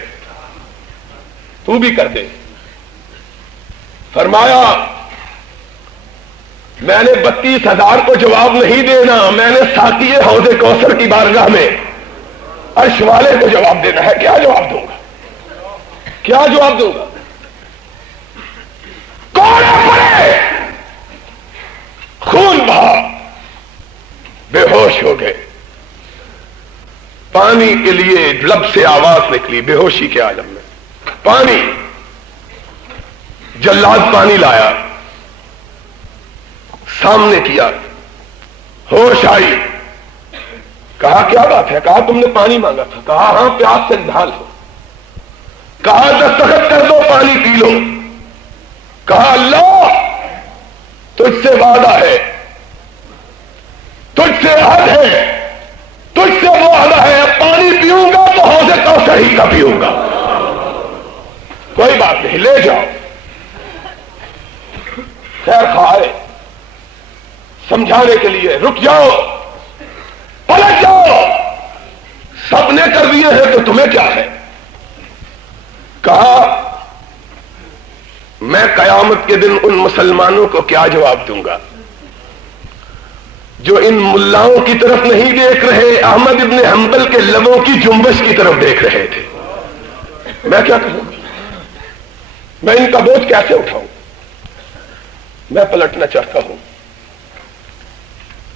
تو بھی کر دے. فرمایا میں نے 32,000 کو جواب نہیں دینا، میں نے ساقی حوض کوثر کی بارگاہ میں عرش والے کو جواب دینا ہے. کیا جواب دوں گا؟ کیا جواب دوں گا؟ کوڑے پڑے، خون بہا، بے ہوش ہو گئے. پانی کے لیے لب سے آواز نکلی بے ہوشی کے عالم میں. پانی، جلاد پانی لایا، سامنے کیا، ہوش آئی. کہا کیا بات ہے؟ کہا تم نے پانی مانگا تھا. کہا ہاں پیاس سے ڈھال ہو. کہا دستخط کر دو پانی پی لو. کہا اللہ تجھ سے وعدہ ہے، تجھ سے عہد ہے، تجھ سے وعدہ ہے، پانی پیوں گا تو حوض کوثر ہی کا پیوں گا. کوئی بات نہیں، لے جاؤ. خیر خواہ سمجھانے کے لیے رک جاؤ، پلٹ جاؤ، سب نے کر دیے ہیں تو تمہیں کیا ہے؟ کہا میں قیامت کے دن ان مسلمانوں کو کیا جواب دوں گا جو ان ملاؤں کی طرف نہیں دیکھ رہے، احمد ابن حنبل کے لبوں کی جنبش کی طرف دیکھ رہے تھے. میں کیا کروں گا؟ میں ان کا بوجھ کیسے اٹھاؤں؟ میں پلٹنا چاہتا ہوں.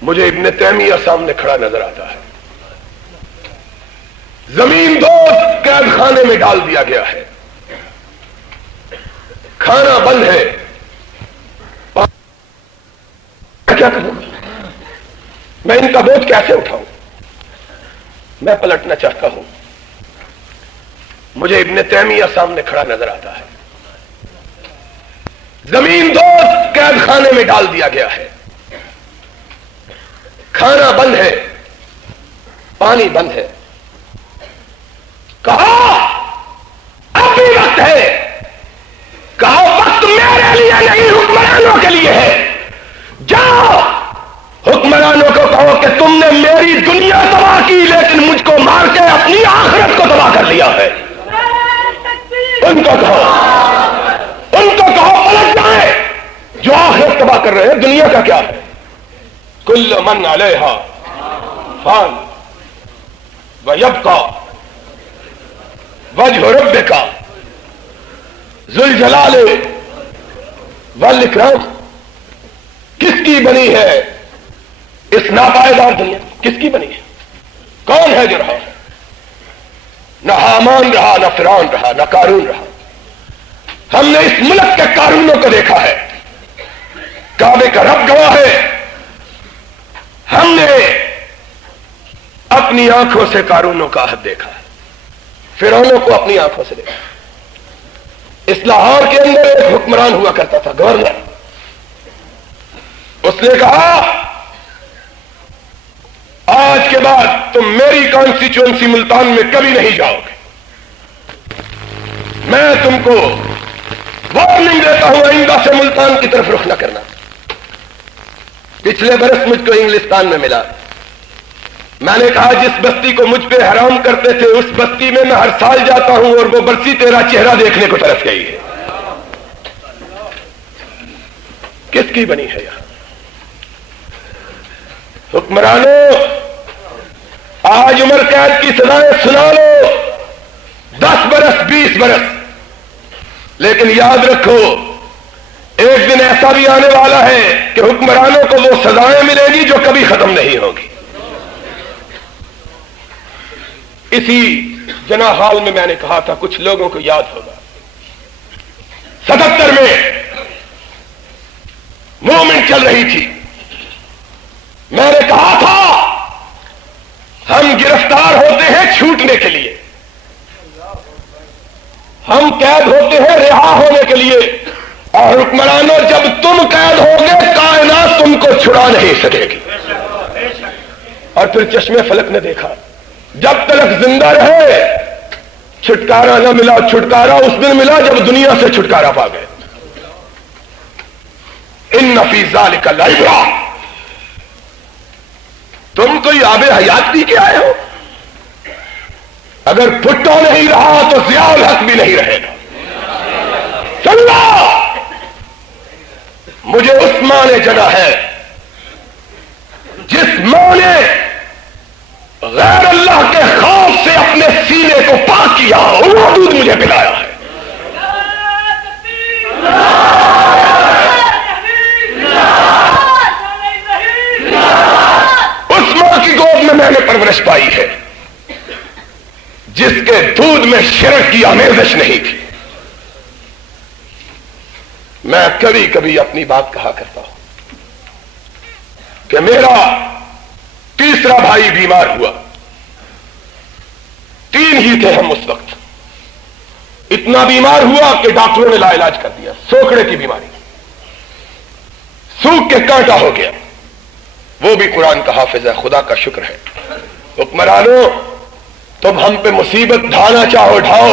مجھے ابن تیمیہ سامنے کھڑا نظر آتا ہے. زمین دوست قید خانے میں ڈال دیا گیا ہے، کھانا بند ہے. میں کیا کروں گا؟ میں ان کا بوجھ کیسے اٹھاؤں؟ میں پلٹنا چاہتا ہوں. مجھے ابن تیمیہ سامنے کھڑا نظر آتا ہے. زمین دوست قید خانے میں ڈال دیا گیا ہے، کھانا بند ہے، پانی بند ہے. کہا اب بھی وقت ہے. کہا وقت میرے لیے نہیں، حکمرانوں کے لیے ہے. جاؤ حکمرانوں کو کہو کہ تم نے میری دنیا تباہ کی لیکن مجھ کو مار کے اپنی آخرت کو تباہ کر لیا ہے. ان کو کہو پلٹ جائے. جو آخرت تباہ کر رہے ہیں دنیا کا کیا ہے؟ کل من علیہا فان ویبقی وجہ ربک ذو الجلال والاکرام. کس کی بنی ہے اس ناپائیدار دنیا؟ کس کی بنی ہے؟ کون ہے جو رہا؟ نہ حامان رہا، نہ فرعون رہا، نہ قارون رہا. ہم نے اس ملک کے قارونوں کو دیکھا ہے. کعبے کا رب گواہ ہے ہم نے اپنی آنکھوں سے قارونوں کا عہد دیکھا، فرعونوں کو اپنی آنکھوں سے دیکھا۔ اس لاہور کے اندر ایک حکمران ہوا کرتا تھا، گورنر۔ اس نے کہا آج کے بعد تم میری کانسٹیچوئنسی ملتان میں کبھی نہیں جاؤ گے، میں تم کو وارننگ دیتا ہوں آئندہ سے ملتان کی طرف رخ نہ کرنا۔ پچھلے برس مجھ کو انگلستان میں ملا، میں نے کہا جس بستی کو مجھ پہ حرام کرتے تھے اس بستی میں ہر سال جاتا ہوں اور وہ برسی تیرا چہرہ دیکھنے کو ترس گئی ہے۔ کس کی بنی ہے یہاں؟ حکمرانوں، آج عمر قید کی سزائیں سنا لو، 10 برس 20 برس، لیکن یاد رکھو ایک دن ایسا بھی آنے والا ہے کہ حکمرانوں کو وہ سزائیں ملیں گی جو کبھی ختم نہیں ہوگی۔ اسی جناح ہال میں نے کہا تھا، کچھ لوگوں کو یاد ہوگا 77 میں موومنٹ چل رہی تھی، میں نے کہا تھا ہم گرفتار ہوتے ہیں چھوٹنے کے لیے، ہم قید ہوتے ہیں رہا ہونے کے لیے، اور حکمرانوں جب تم قید ہوگے کائنات تم کو چھڑا نہیں سکے گی۔ اور پھر چشمے فلک نے دیکھا جب تک زندہ رہے چھٹکارا نہ ملا، چھٹکارا اس دن ملا جب دنیا سے چھٹکارا پا گئے۔ ان فی ذالک لعبرۃ، تم کوئی آب حیات پی کے آئے ہو، اگر بھٹو نہیں رہا تو ضیاء الحق بھی نہیں رہے گا۔ سننا، مجھے اس ماں نے جنا ہے جس ماں نے غیر اللہ کے خوف سے اپنے سینے کو پاک کیا، وہ دودھ مجھے پلایا ہے۔ اس ماں کی گود میں نے پرورش پائی ہے جس کے دودھ میں شرک کی آمیزش نہیں تھی۔ میں کبھی کبھی اپنی بات کہا کرتا ہوں کہ میرا تیسرا بھائی بیمار ہوا، 3 ہی تھے ہم اس وقت، اتنا بیمار ہوا کہ ڈاکٹروں نے لا علاج کر دیا، سوکھڑے کی بیماری، سوکھ کے کانٹا ہو گیا۔ وہ بھی قرآن کا حافظ ہے، خدا کا شکر ہے۔ حکمرانوں، تم ہم پہ مصیبت ڈھانا چاہو ڈھاؤ،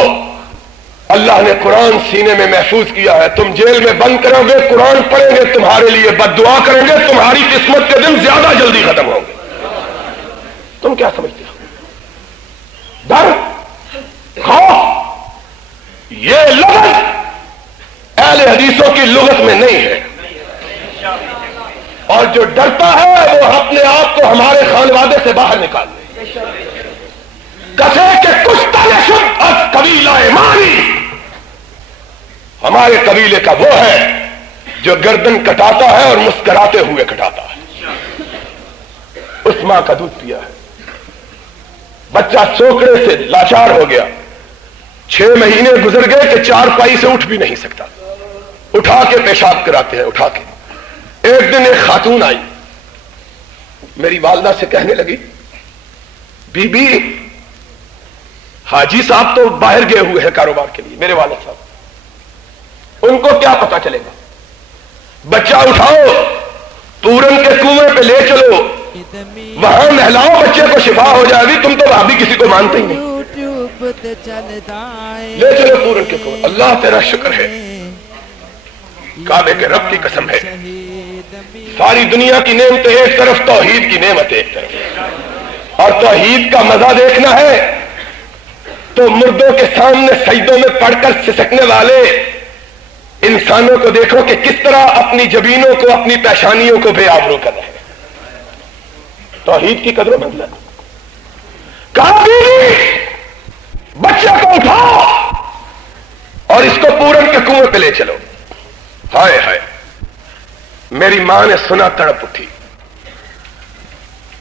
اللہ نے قرآن سینے میں محفوظ کیا ہے۔ تم جیل میں بند کرو گے، قرآن پڑھیں گے، تمہارے لیے بد دعا کریں گے، تمہاری قسمت کے دن زیادہ جلدی ختم ہوں گے۔ تم کیا سمجھتے ہو؟ ڈر، خوف، یہ لغت اہل حدیثوں کی لغت میں نہیں ہے، اور جو ڈرتا ہے وہ اپنے آپ کو ہمارے خانوادے سے باہر نکال دے۔ کسے کہ کشتہ یشد از قبیلہ مانی، ہمارے قبیلے کا وہ ہے جو گردن کٹاتا ہے اور مسکراتے ہوئے کٹاتا ہے۔ اس ماں کا دودھ پیا ہے، بچہ سوکڑے سے لاچار ہو گیا، 6 مہینے گزر گئے کہ 4 پائی سے اٹھ بھی نہیں سکتا، اٹھا کے پیشاب کراتے ہیں، اٹھا کے۔ ایک دن ایک خاتون آئی، میری والدہ سے کہنے لگی، بی بی حاجی صاحب تو باہر گئے ہوئے ہیں کاروبار کے لیے، میرے والد صاحب، ان کو کیا پتا چلے گا، بچہ اٹھاؤ پورن کے کنویں پہ لے چلو، وہاں نہلاؤ، بچے کو شفا ہو جائے گی، تم تو وہاں بھی کسی کو مانتے ہی نہیں، لے چلو پورن کے کنویں۔ اللہ تیرا شکر ہے، کعبے کے رب کی قسم ہے، ساری دنیا کی نعمتیں ایک طرف، توحید کی نعمت ایک طرف، اور توحید کا مزہ دیکھنا ہے تو مردوں کے سامنے سجدوں میں پڑھ کر سسکنے والے انسانوں کو دیکھو کہ کس طرح اپنی جبینوں کو، اپنی پیشانیوں کو بے آبرو کر رہے ہیں۔ توحید کی قدر و منزلت، کہا بچے کو اٹھاؤ اور اس کو پورن کے کنویں پہ لے چلو۔ ہائے ہائے، میری ماں نے سنا، تڑپ اٹھی،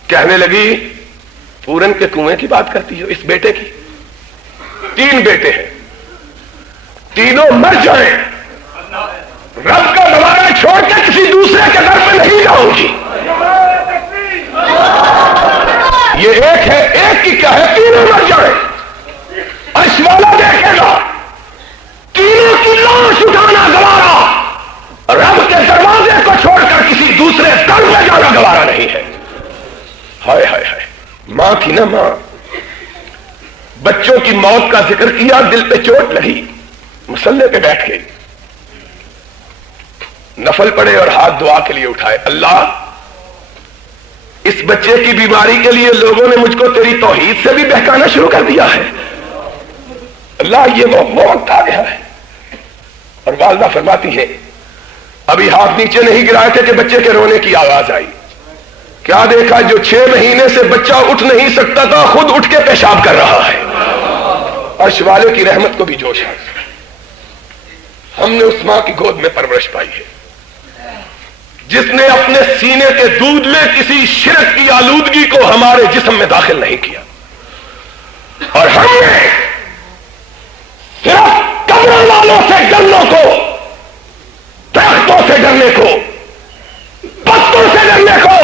کہنے لگی پورن کے کنویں کی بات کرتی ہو، اس بیٹے کی؟ 3 بیٹے ہیں، تینوں مر جائیں، رب کا دوبارہ چھوڑ کے کسی دوسرے کے گھر پہ نہیں جاؤں گی۔ یہ ایک ہے، ایک کی کیا ہے، تینوں مر جائے، عرش والا دیکھے گا، تینوں کی لاش اٹھانا گوارا، رب کے دروازے کو چھوڑ کر کسی دوسرے در میں جانا گوارا نہیں ہے۔ ہائے ہائے ہائے، ماں کی نا ماں، بچوں کی موت کا ذکر کیا، دل پہ چوٹ لگی، مصلے پہ بیٹھ گئی، نفل پڑے اور ہاتھ دعا کے لیے اٹھائے، اللہ اس بچے کی بیماری کے لیے لوگوں نے مجھ کو تیری توحید سے بھی بہکانا شروع کر دیا ہے، اللہ یہ وہ وقت آ گیا ہے۔ اور والدہ فرماتی ہے ابھی ہاتھ نیچے نہیں گرائے تھے کہ بچے کے رونے کی آواز آئی، کیا دیکھا، جو 6 مہینے سے بچہ اٹھ نہیں سکتا تھا خود اٹھ کے پیشاب کر رہا ہے۔ عرش والے کی رحمت کو بھی جوش ہے، ہم نے اس ماں کی گود میں پرورش پائی ہے جس نے اپنے سینے کے دودھ میں کسی شرک کی آلودگی کو ہمارے جسم میں داخل نہیں کیا، اور ہم نے صرف قبروں والوں سے ڈرنے کو، درختوں سے ڈرنے کو، پتوں سے ڈرنے کو،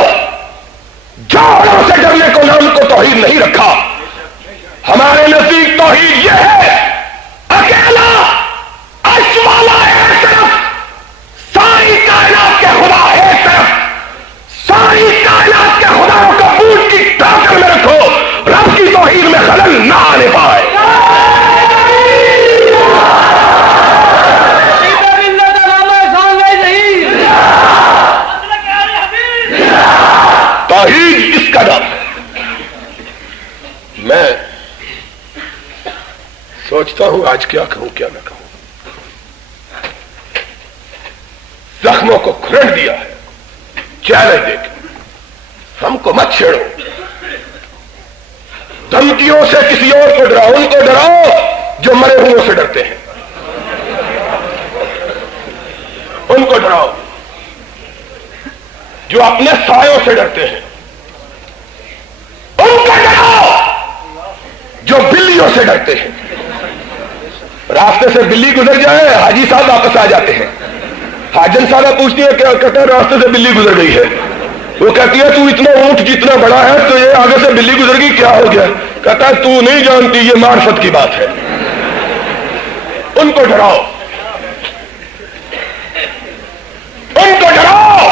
جھاڑوں سے ڈرنے کو نام کو توحید نہیں رکھا۔ ہمارے نزدیک توحید یہ ہے اکیلا عرش والا ایک طرف، ساری کائنات کے خدا ایک طرف، ساری کائنات کے خداؤں کو بوٹ کی ٹاکر میں رکھو، رب کی توحید میں خلل نہ آنے پائے۔ توحید اس کا نام ہے۔ میں سوچتا ہوں آج کیا کہوں کیا نہ کہوں، زخموں کو کھرٹ دیا ہے، چیلنج دے کے ہم کو مت چھیڑو، دھمکیوں سے کسی اور کو ڈراؤ، ان کو ڈراؤ جو مرے ہوئے سے ڈرتے ہیں، ان کو ڈراؤ جو اپنے سایوں سے ڈرتے ہیں، ان کو ڈراؤ جو بلیوں سے ڈرتے ہیں۔ راستے سے بلی گزر جائے، حاجی صاحب واپس آ جاتے ہیں، حاجن صاحب پوچھتی ہے کیا، کہتا ہے راستے سے بلی گزر گئی ہے، وہ کہتی ہے تو اتنا اونٹ جتنا بڑا ہے تو یہ آگے سے بلی گزر گئی کیا ہو گیا، کہتا ہے تو نہیں جانتی یہ معرفت کی بات ہے۔ ان کو ڈراؤ، ان کو ڈراؤ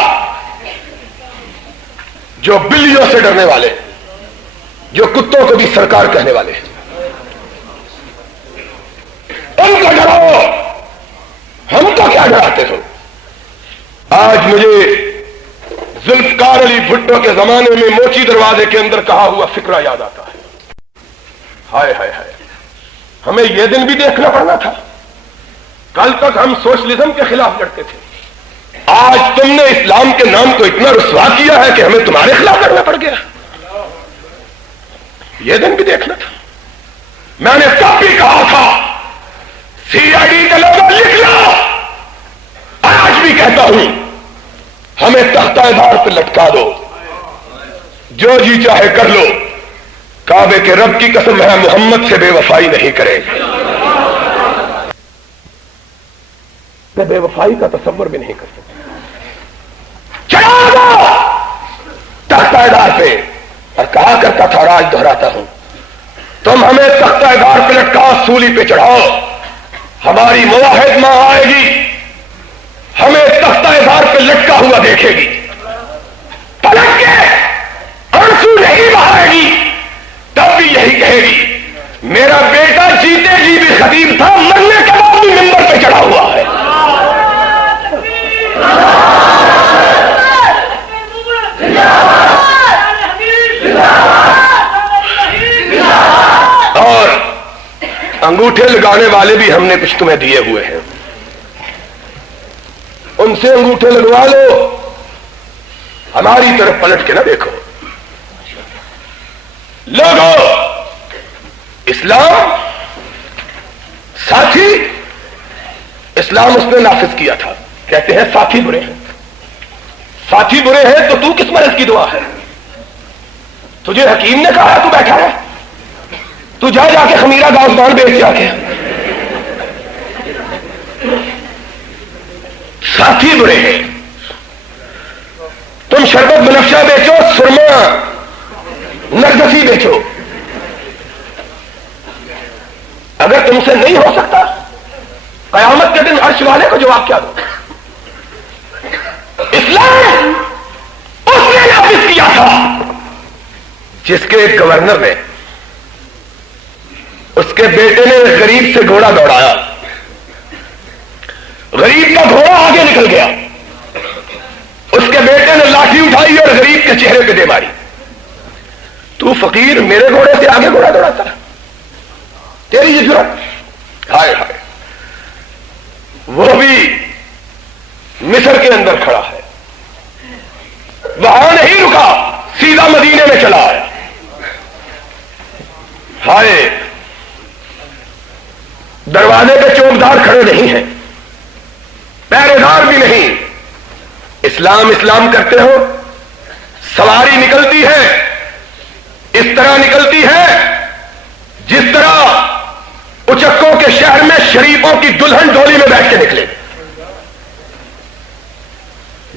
جو بلیوں سے ڈرنے والے، جو کتوں کو بھی سرکار کہنے والے ہیں، ان کو ڈراؤ، ہم کو کیا ڈراتے ہو؟ آج مجھے ذوالفقار علی بھٹو کے زمانے میں موچی دروازے کے اندر کہا ہوا فکرہ یاد آتا ہے، ہائے ہائے ہائے، ہمیں یہ دن بھی دیکھنا پڑنا تھا، کل تک ہم سوشلزم کے خلاف لڑتے تھے، آج تم نے اسلام کے نام کو اتنا رسوا کیا ہے کہ ہمیں تمہارے خلاف لڑنا پڑ گیا، یہ دن بھی دیکھنا تھا۔ میں نے تب بھی کہا تھا سی آئی ڈی کے لوگوں لکھ لو، آج بھی کہتا ہوں ہمیں تختہ دار پہ لٹکا دو، جو جی چاہے کر لو، کعبے کے رب کی قسم ہے محمد سے بے وفائی نہیں کرے گا، بے وفائی کا تصور بھی نہیں کر سکتے۔ چڑھا دو تختہ دار پہ، اور کہا کرتا تھا اور آج دہراتا ہوں، تم ہمیں تختہ دار پہ لٹکاؤ، سولی پہ چڑھاؤ، ہماری موحد ماں آئے گی، ہمیں تختہ دار پہ لٹکا ہوا دیکھے گی، پلٹ کے آنسو نہیں بہائے گی، تب بھی یہی کہے گی میرا بیٹا جیتے جی بھی خطیب تھا، مرنے کے بعد بھی منبر پہ چڑھا ہوا ہے۔ اور انگوٹھے لگانے والے بھی ہم نے کچھ تمہیں دیے ہوئے ہیں، ان سے انگوٹھے لگوا لو، ہماری طرف پلٹ کے نہ دیکھو۔ لوگوں، اسلام ساتھی، اسلام اس نے نافذ کیا تھا، کہتے ہیں ساتھی برے ہیں، ساتھی برے ہیں تو تو کس مرض کی دعا ہے؟ تجھے حکیم نے کہا تو بیٹھا ہے، تو جا کے خمیرہ داستان بیچ جا کے، ساتھی برے ہیں۔ تم شربت بنفشہ بیچو، سرما نرگسی بیچو. اگر تم سے نہیں ہو سکتا قیامت کے دن عرش والے کو جواب کیا دو؟ اسلام اس نے نافذ کیا تھا جس کے ایک گورنر نے اس کے بیٹے نے غریب سے گھوڑا دوڑایا, غریب کا گھوڑا آگے نکل گیا, اس کے بیٹے نے لاٹھی اٹھائی اور غریب کے چہرے پہ دے ماری. تو فقیر میرے گھوڑے سے آگے گھوڑا دوڑاتا ہے, تیری یہ جرأت؟ ہائے ہائے. وہ بھی مصر کے اندر کھڑا ہے, وہاں نہیں رکا, سیدھا مدینے میں چلا آیا. ہائے, دروازے پہ چوکدار کھڑے نہیں ہیں, پہرے دار بھی نہیں. اسلام اسلام کرتے ہو, سواری نکلتی ہے اس طرح نکلتی ہے جس طرح اچکوں کے شہر میں شریفوں کی دلہن ڈولی میں بیٹھ کے نکلے.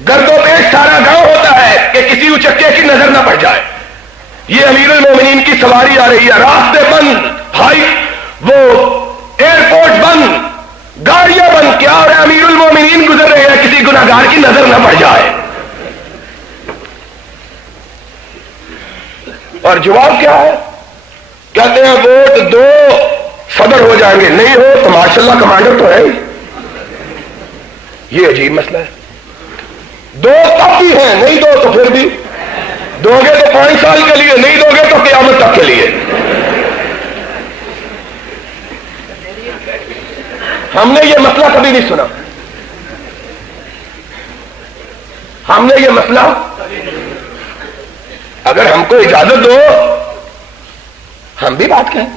گرد و پیش سارا گاؤں ہوتا ہے کہ کسی اچکے کی نظر نہ پڑ جائے. یہ امیر المومنین کی سواری آ رہی ہے, راستے بند, بھائی وہ ایئرپورٹ بند, گاڑیاں بند, کیا اور امیر المومنین گزر رہے ہیں, کسی گناہگار کی نظر نہ پڑ جائے. اور جواب کیا ہے؟ کہتے ہیں ووٹ دو صدر ہو جائیں گے, نہیں ہو تو ماشاءاللہ کمانڈر تو ہے ہی. یہ عجیب مسئلہ ہے. دو تب بھی ہیں, نہیں دو تو پھر بھی دو گے تو 5 سال کے لیے, نہیں دو گے تو قیامت تک کے لیے. ہم نے یہ مسئلہ کبھی نہیں سنا, ہم نے یہ مسئلہ, اگر ہم کو اجازت دو ہم بھی بات کہیں.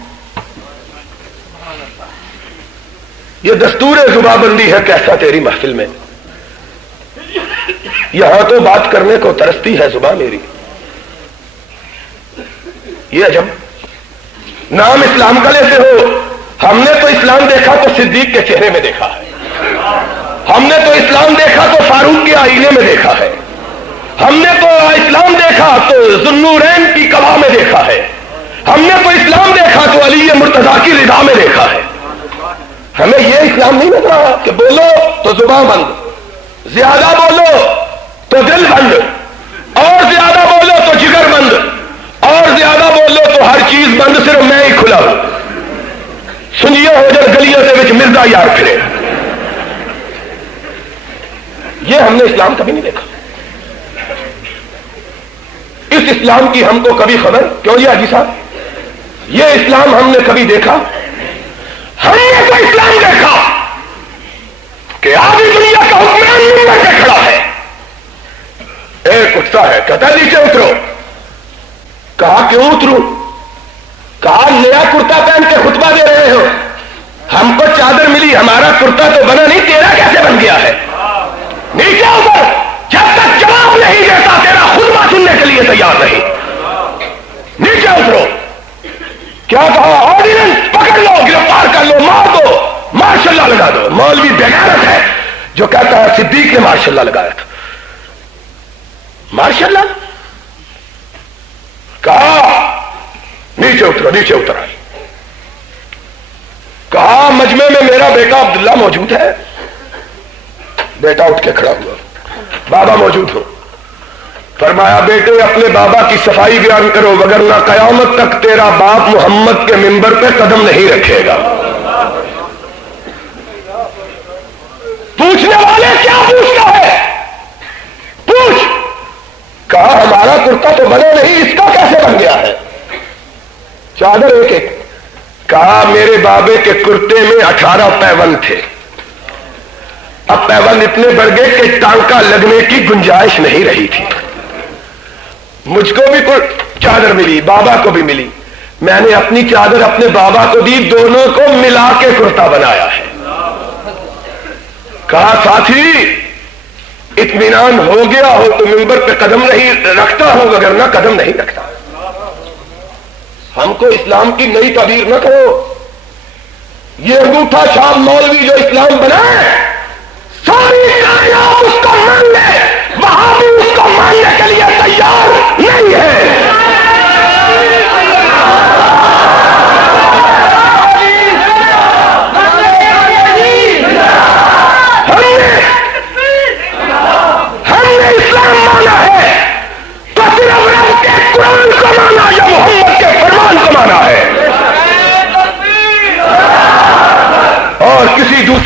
یہ دستور زبان بندی ہے کیسا تیری محفل میں, یہاں تو بات کرنے کو ترستی ہے زبان میری. یہ عجب نام اسلام کا لیتے ہو. ہم نے تو اسلام دیکھا تو صدیق کے چہرے میں دیکھا ہے, ہم نے تو اسلام دیکھا تو فاروق کے آئینے میں دیکھا ہے, ہم نے تو اسلام دیکھا تو ذوالنورین کی قبا میں دیکھا ہے, ہم نے تو اسلام دیکھا تو علی مرتضیٰ کی رضا میں دیکھا ہے. ہمیں یہ اسلام نہیں لگ رہا کہ بولو تو زبان بند, زیادہ بولو تو دل بند, اور زیادہ بولو تو جگر بند, اور زیادہ بولو تو ہر چیز بند, صرف میں ہی کھلا ہوں. سنیے ہو جائے گلیوں سے وچ مرزا یار پھرے. یہ ہم نے اسلام کبھی نہیں دیکھا. اس اسلام کی ہم کو کبھی خبر کیوں نہیں حاجی صاحب؟ یہ اسلام ہم نے کبھی دیکھا؟ ہم نے تو اسلام دیکھا کہ آدھی دنیا کا حکمران منبر پہ کھڑا ہے, ایک اٹھتا ہے کہتا ہے نیچے اترو. کہا کیوں اتروں؟ کہا نیا کرتا پہن کے خطبہ دے رہے ہو, ہم کو چادر ملی, ہمارا کرتا تو بنا نہیں, تیرا کیسے بن گیا ہے؟ نیچے اتر, جب تک جواب نہیں دیتا تیرا خطبہ سننے کے لیے تیار نہیں. نیچے اترو. کیا کہا؟ آرڈیننس پکڑ لو, گرفتار کر لو, مار دو, ماشاء اللہ لگا دو. مولوی بےغیرت ہے جو کہتا ہے صدیق نے ماشاء اللہ لگایا تھا. ماشاء اللہ کہا نیچے اترو, نیچے اترا. کہا مجمع میں میرا بیٹا عبداللہ موجود ہے. بیٹا اٹھ کے کھڑا ہوا, بابا موجود ہو. فرمایا بیٹے اپنے بابا کی صفائی بیان کرو, وگرنہ قیامت تک تیرا باپ محمد کے منبر پہ قدم نہیں رکھے گا. پوچھنے والے کیا پوچھتا ہے؟ پوچھ. کہا ہمارا کرتا تو بنا نہیں, اس کا کیسے بن گیا ہے؟ چادر ایک ایک. کہا میرے بابے کے کرتے میں 18 پیوند تھے, اب پیوند اتنے بڑھ گئے کہ ٹانکا لگنے کی گنجائش نہیں رہی تھی. مجھ کو بھی چادر ملی, بابا کو بھی ملی, میں نے اپنی چادر اپنے بابا کو دی, دونوں کو ملا کے کرتا بنایا ہے. کہا ساتھی اطمینان ہو گیا ہو تو منبر پہ قدم نہیں رکھتا ہو, وگرنہ قدم نہیں رکھتا. ہم کو اسلام کی نئی تعبیر نہ کرو. یہ انگوٹھا چھاپ مولوی جو اسلام بنائے, ساری کائنات اس کو مان لے, وہاں بھی اس کو ماننے کے لیے تیار نہیں ہے.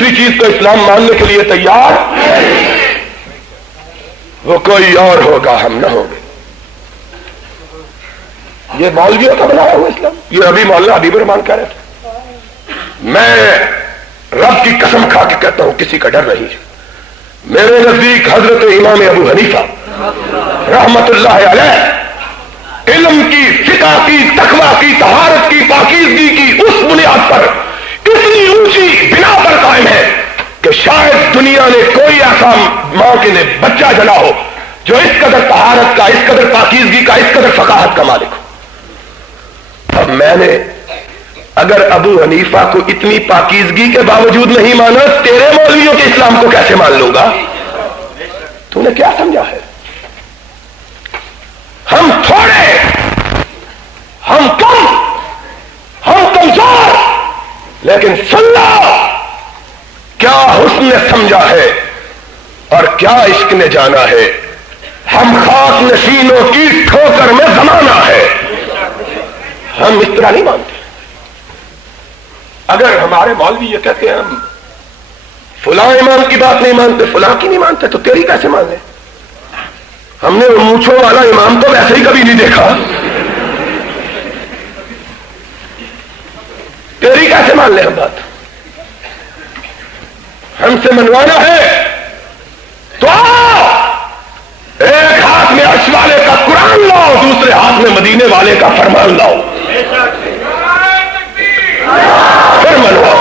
دوسری چیز کو اسلام ماننے کے لیے تیار، وہ کوئی اور ہوگا، ہم نہ ہوں گے۔ یہ مولویوں کا بنایا ہوا اسلام، یہ ابھی مولانا حبیب الرحمان کہہ رہے تھے۔ میں رب کی قسم کھا کے کہتا ہوں کسی کا ڈر نہیں ہے۔ میرے نزدیک حضرت امام ابو حنیفہ رحمت اللہ علیہ علم کی، فقہ کی، تقویٰ کی، طہارت کی، پاکیزگی کی اس بنیاد پر اتنی اونچی بنا پر قائم ہے کہ شاید دنیا نے کوئی ایسا ماں کے لیے بچہ جنا ہو جو اس قدر طہارت کا، اس قدر پاکیزگی کا، اس قدر فقاہت کا مالک ہو۔ اب میں نے اگر ابو حنیفہ کو اتنی پاکیزگی کے باوجود نہیں مانا، تیرے مولویوں کے اسلام کو کیسے مان لوں گا؟ تو نے کیا سمجھا ہے؟ ہم تھوڑے، ہم کم، ہم کمزور، لیکن سن لو کیا حسن نے سمجھا ہے اور کیا عشق نے جانا ہے۔ ہم خاک نشینوں کی ٹھوکر میں زمانہ ہے، ہم اس طرح نہیں مانتے۔ اگر ہمارے مولوی یہ کہتے ہیں ہم فلاں امام کی بات نہیں مانتے، فلاں کی نہیں مانتے، تو تیری کیسے مان لیں؟ ہم نے مونچھوں والا امام تو ویسے ہی کبھی نہیں دیکھا، تیری کیسے مان لیں ہم بات؟ ہم سے منوانا ہے تو ایک ہاتھ میں عرش والے کا قرآن لاؤ، دوسرے ہاتھ میں مدینے والے کا فرمان لاؤ، پھر منواؤ،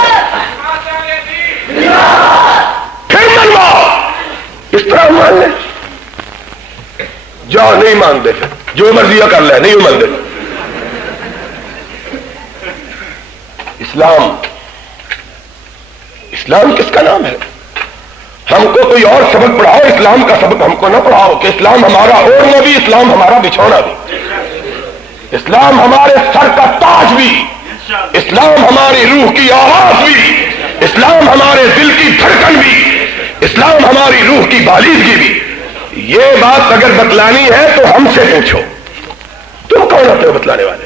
پھر منواؤ۔ اس طرح مان لیں؟ جاؤ نہیں مانتے، پھر جو مرضی کر لیں، نہیں مانتے۔ اسلام کس کا نام ہے؟ ہم کو کوئی اور سبق پڑھاؤ، اسلام کا سبق ہم کو نہ پڑھاؤ کہ اسلام ہمارا اوڑھنا بھی، اسلام ہمارا بچھونا بھی، اسلام ہمارے سر کا تاج بھی، اسلام ہماری روح کی آواز بھی، اسلام ہمارے دل کی دھڑکن بھی، اسلام ہماری روح کی بالیدگی بھی۔ یہ بات اگر بتلانی ہے تو ہم سے پوچھو، تم کون ہوتے ہو بتلانے والے؟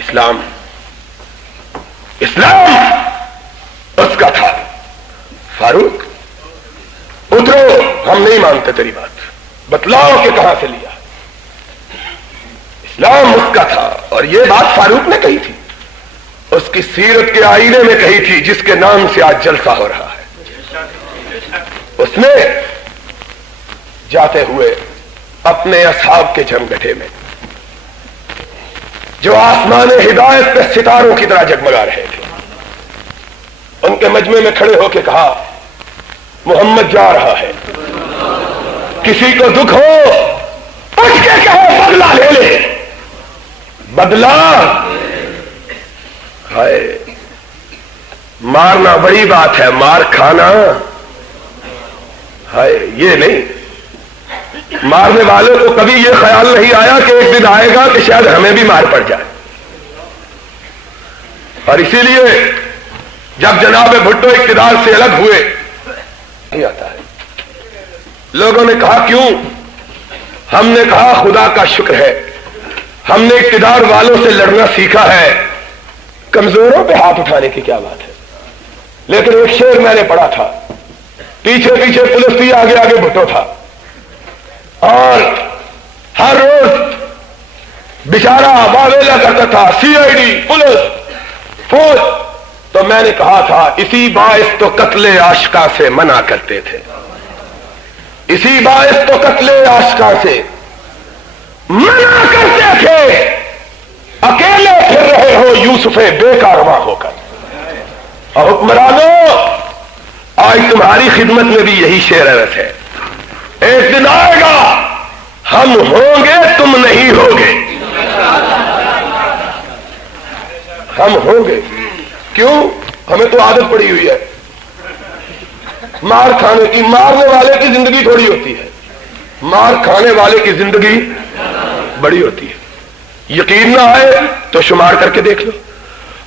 اسلام اس کا تھا۔ فاروق اترو، ہم نہیں مانتے تیری بات، بتلاؤ کہ کہاں سے لیا۔ اسلام اس کا تھا، اور یہ بات فاروق نے کہی تھی، اس کی سیرت کے آئینے میں کہی تھی جس کے نام سے آج جلسہ ہو رہا ہے۔ اس نے جاتے ہوئے اپنے اصحاب کے جھمگٹے میں جو آسمان ہدایت پہ ستاروں کی طرح جگمگا رہے تھے، ان کے مجمع میں کھڑے ہو کے کہا محمد جا رہا ہے، کسی کو دکھ ہو اٹھ کے کہو بدلہ لے لے، بدلہ۔ ہائے، مارنا بڑی بات ہے، مار کھانا ہائے یہ نہیں۔ مارنے والوں کو کبھی یہ خیال نہیں آیا کہ ایک دن آئے گا کہ شاید ہمیں بھی مار پڑ جائے، اور اسی لیے جب جناب بھٹو اقتدار سے الگ ہوئے نہیں آتا ہے، لوگوں نے کہا کیوں؟ ہم نے کہا خدا کا شکر ہے ہم نے اقتدار والوں سے لڑنا سیکھا ہے، کمزوروں پہ ہاتھ اٹھانے کی کیا بات ہے۔ لیکن ایک شعر میں نے پڑھا تھا، پیچھے پیچھے پولیس تھی، آگے آگے بھٹو تھا، اور ہر روز بیچارہ واویلا کرتا تھا، سی آئی ڈی، پولیس، فوج۔ تو میں نے کہا تھا اسی باعث تو قتل عاشقاں سے منع کرتے تھے، اسی باعث تو قتل عاشقاں سے منع کرتے تھے، اکیلے پھر رہے ہو یوسف بے کارواں ہو کر۔ اور حکمرانوں، آج تمہاری خدمت میں بھی یہی شعر ہے، ایک دن آئے گا ہم ہوں گے تم نہیں ہوگے، ہم ہوں گے۔ کیوں؟ ہمیں تو عادت پڑی ہوئی ہے مار کھانے کی، مارنے والے کی زندگی تھوڑی ہوتی ہے، مار کھانے والے کی زندگی بڑی ہوتی ہے۔ یقین نہ آئے تو شمار کر کے دیکھ لو،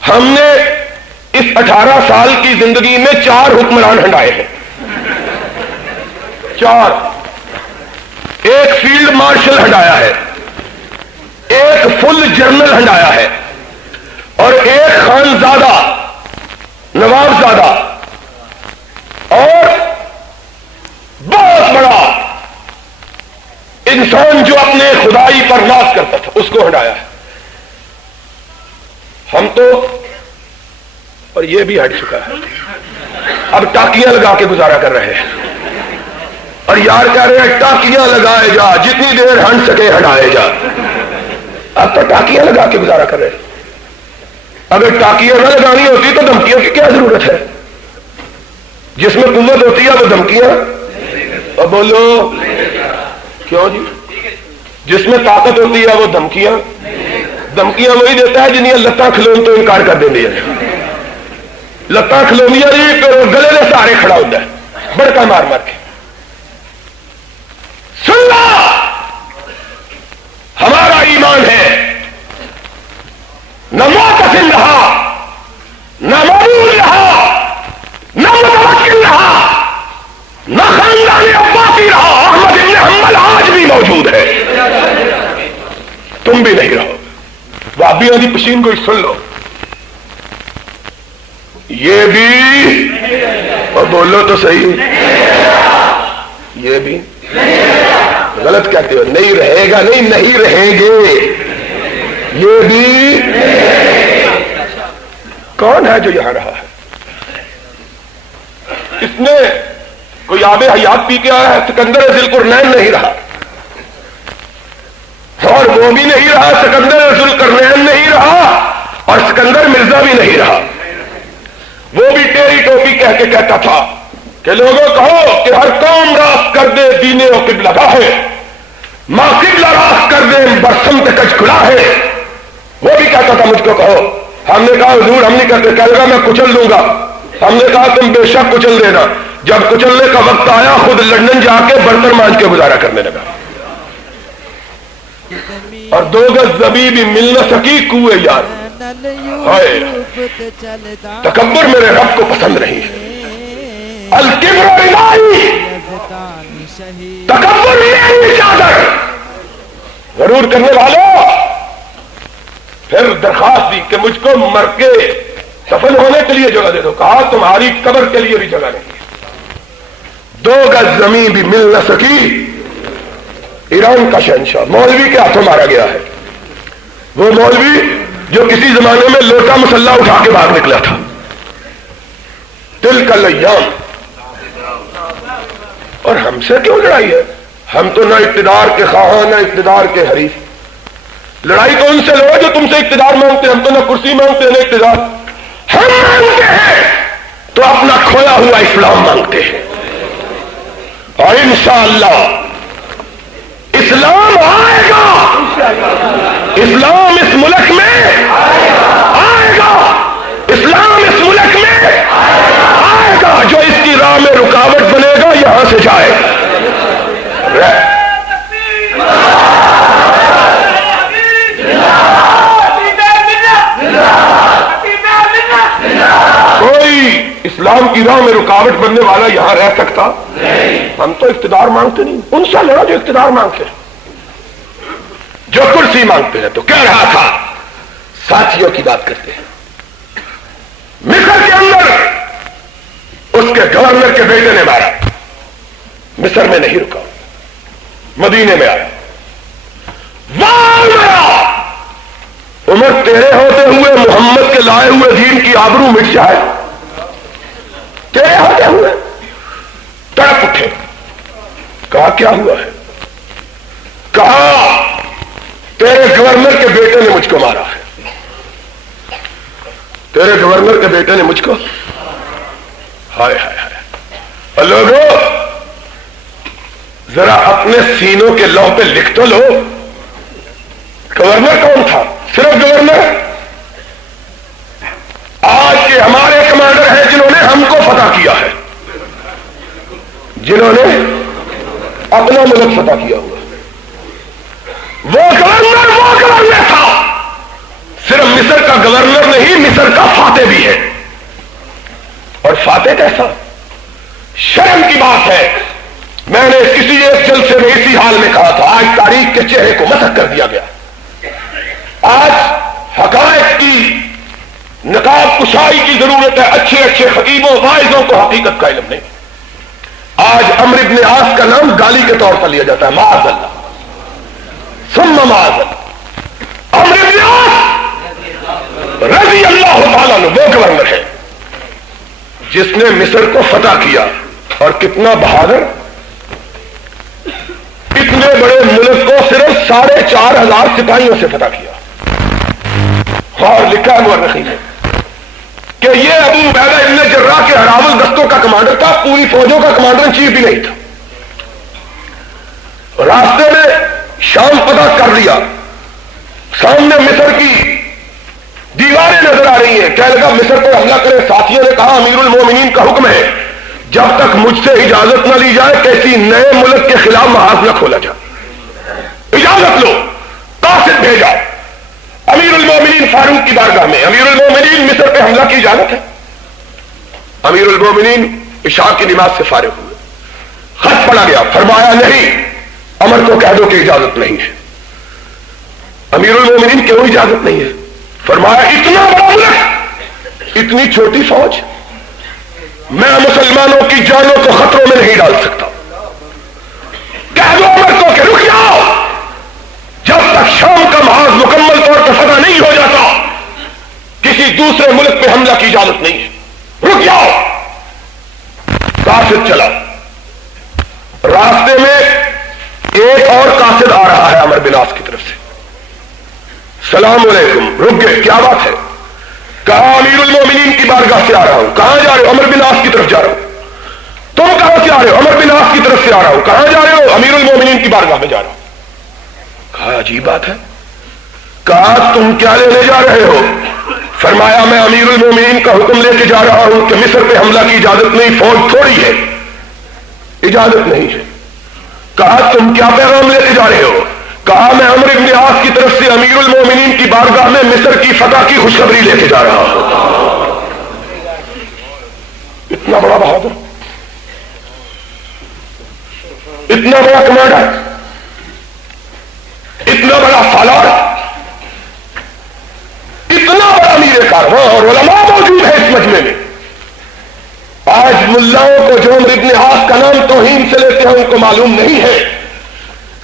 ہم نے اس 18 سال کی زندگی میں 4 حکمران ہنڈائے ہیں، 4۔ ایک فیلڈ مارشل ہنڈایا ہے، ایک فل جنرل ہنڈایا ہے، اور ایک خانزادہ نواب زادہ کو ہٹایا ہے. ہم تو اور یہ بھی ہٹ چکا ہے, اب ٹاکیاں لگا کے گزارا کر رہے ہیں. اور یار کہہ رہے ہیں ٹاکیاں لگائے جا, جتنی دیر ہٹ سکے ہٹائے جا. اب تو ٹاکیاں لگا کے گزارا کر رہے ہیں. اگر ٹاکیاں نہ لگانی ہوتی تو دھمکیوں کی کیا ضرورت ہے؟ جس میں قوت ہوتی ہے وہ دھمکیاں, اور بولو کیوں جی؟ جس میں طاقت ہوتی ہے وہ دھمکیاں وہی دیتا ہے جنہیں لتاں کھلون تو انکار کر دیں گے. لتاں کھلونیاں جی پھر گلے کے سہارے کھڑا ہوتا ہے بڑکا مار مار کے. سن لا, ہمارا ایمان ہے نہ معتصم رہا, نہ معمول رہا, نہ متوکل رہا, نہ خاندان عباسی رہا. احمد بن حنبل آج بھی موجود ہے, تم بھی نہیں رہو. وہابیوں کی پشین کو سن لو, یہ بھی اور بولو تو صحیح, یہ بھی غلط کہتے ہو. نہیں رہے گا, نہیں رہیں گے. یہ بھی کون ہے جو یہاں رہا ہے؟ اس نے کوئی آب حیات پی کے آیا ہے. سکندر ذوالقرنین نہیں رہا, اور وہ بھی نہیں رہا. سکندر ذوالقرنین نہیں رہا, اور سکندر مرزا بھی نہیں رہا. وہ بھی ٹیری ٹوپی کہہ کے کہتا تھا کہ لوگوں کہو کہ ہر قوم راست کر دے دین و قبلہ گاہ ہے, ماں قبلہ راست کر دے برسمت کچھ کھلا ہے. وہ بھی کہتا تھا مجھ کو کہو. ہم نے کہا حضور ہم نہیں کرتے. کہہ لگا میں کچل دوں گا. ہم نے کہا تم بے شک کچل دینا. جب کچلنے کا وقت آیا خود لندن جا کے برتن مانج کے گزارا کرنے لگا. اور 2 گز زمین بھی مل نہ سکی کوئے یار. تکبر میرے رب کو پسند نہیں ہے. الکبر الہی, تکبر میری چادر. ضرور کرنے والوں پھر درخواست دی کہ مجھ کو مر کے دفن ہونے کے لیے جگہ دے دو. کہا تمہاری قبر کے لیے بھی جگہ نہیں ہے. 2 گز زمین بھی مل نہ سکی. ایران کا شہنشاہ مولوی کے ہاتھوں مارا گیا ہے. وہ مولوی جو کسی زمانے میں لوٹا مسلح اٹھا کے باہر نکلا تھا. تلک الایام. اور ہم سے کیوں لڑائی ہے؟ ہم تو نہ اقتدار کے خواہاں نہ اقتدار کے حریف. لڑائی تو ان سے لڑو جو تم سے اقتدار مانگتے. ہم تو نہ کرسی مانگتے نہ اقتدار. ہم مانگتے ہیں تو اپنا کھویا ہوا اسلام مانگتے ہیں, اور انشاءاللہ اسلام آئے گا. اسلام اس ملک میں آئے گا. اسلام اس ملک میں آئے گا. جو اس کی راہ میں رکاوٹ بنے گا یہاں سے جائے. کوئی اسلام کی راہ میں رکاوٹ بننے والا یہاں رہ سکتا؟ ہم تو اقتدار مانگتے نہیں. ان سے لڑا جو اقتدار مانگتے ہیں, جو کرسی مانگتے ہیں. تو کہہ رہا تھا ساتھیوں کی بات کرتے ہیں. مصر کے اندر اس کے گورنر کے بیٹے نے مارا. مصر میں نہیں رکا, مدینے میں آیا. عمر تیرے ہوتے ہوئے محمد کے لائے ہوئے دین کی آبرو مٹ جائے. تیرے ہوتے ہوئے تڑپ اٹھے. کہا کیا ہوا ہے؟ کہا تیرے گورنر کے بیٹے نے مجھ کو مارا ہے. تیرے گورنر کے بیٹے نے مجھ کو. ہائے ہائے ہائے. لوگوں ذرا اپنے سینوں کے لوح پہ لکھ تو لو. گورنر کون تھا؟ صرف گورنر. آج کے ہمارے کمانڈر ہیں جنہوں نے ہم کو فتح کیا ہے, جنہوں نے اپنا ملک فتح کیا ہوا. وہ گورنر تھا. صرف مصر کا گورنر نہیں, مصر کا فاتح بھی ہے. اور فاتح کیسا؟ شرم کی بات ہے. میں نے کسی ایک جلسے میں اسی حال میں کہا تھا. آج تاریخ کے چہرے کو مسخ کر دیا گیا. آج حقائق کی نقاب کشائی کی ضرورت ہے. اچھے اچھے خطیبوں واعظوں کو حقیقت کا علم نہیں. آج عمرو بن عاص کا نام گالی کے طور پر لیا جاتا ہے. معاذ اللہ ثم معاذ اللہ. عمرو بن عاص رضی اللہ تعالیٰ عنہ وہ گورنر ہے جس نے مصر کو فتح کیا، اور کتنا بہادر، اتنے بڑے ملک کو صرف 4,500 سپاہیوں سے فتح کیا. اور لکھا ہے مورخین نے کہ یہ ابو عبیدہ ابن جراح کے ہراول دستوں کا کمانڈر تھا، پوری فوجوں کا کمانڈر ان چیف بھی نہیں تھا. راستے میں شام فتح کر لیا، سامنے مصر کی دیواریں نظر آ رہی ہیں، کہنے لگا مصر پر حملہ کرے. ساتھیوں نے کہا امیر المومنین کا حکم ہے جب تک مجھ سے اجازت نہ لی جائے کسی نئے ملک کے خلاف محاذ نہ کھولا جائے. اجازت لو. قاصد بھیجا امیر المومنین فاروق کی بارگاہ میں. امیر المومنین مصر پہ حملہ کی اجازت ہے؟ امیر المومنین عشاء کی نماز سے فارغ ہوئے، خط پڑا گیا، فرمایا نہیں، عمر کو کہہ دو کہ اجازت نہیں ہے. امیر المومنین کیوں اجازت نہیں ہے؟ فرمایا اتنا بڑا ملک، اتنی چھوٹی فوج، میں مسلمانوں کی جانوں کو خطروں میں نہیں ڈال سکتا. کہہ دو عمر کو کہ رک جاؤ، جب تک شام کا محاذ مکمل طور پر فتح نہیں ہو جاتا کسی دوسرے ملک پہ حملہ کی اجازت نہیں ہے، رک جاؤ. قاصد چلا، راستے میں ایک اور قاصد آ رہا ہے عمرو بن عاص کی طرف سے. سلام علیکم. رک گئے، کیا بات ہے؟ کہا امیر المومنین کی بارگاہ سے آ رہا ہوں. کہاں جا رہے ہو؟ عمرو بن عاص کی طرف جا رہا ہوں. تم کہاں سے آ رہے ہو؟ عمرو بن عاص کی طرف سے آ رہا ہوں. کہاں جا رہے ہو؟ امیر المومنین کی بارگاہ میں جا رہا ہوں. کہا عجیب بات ہے. کہا تم کیا لینے جا رہے ہو؟ فرمایا میں امیر المومنین کا حکم لے کے جا رہا ہوں کہ مصر پہ حملہ کی اجازت نہیں، فوج تھوڑی ہے، اجازت نہیں ہے. کہا تم کیا پیغام لے کے جا رہے ہو؟ کہا میں عمرو بن عاص کی طرف سے امیر المومنین کی بارگاہ میں مصر کی فتح کی خوشخبری لے کے جا رہا ہوں. اتنا بڑا بہادر، اتنا بڑا کمانڈر، اتنا بڑا سالار، اتنا بڑا امیر کارواں، اور علماء موجود ہے اس مجمع میں. آج ملاؤں کو جو عمرو بن عاص کا نام توہین سے لیتے ہیں ان کو معلوم نہیں ہے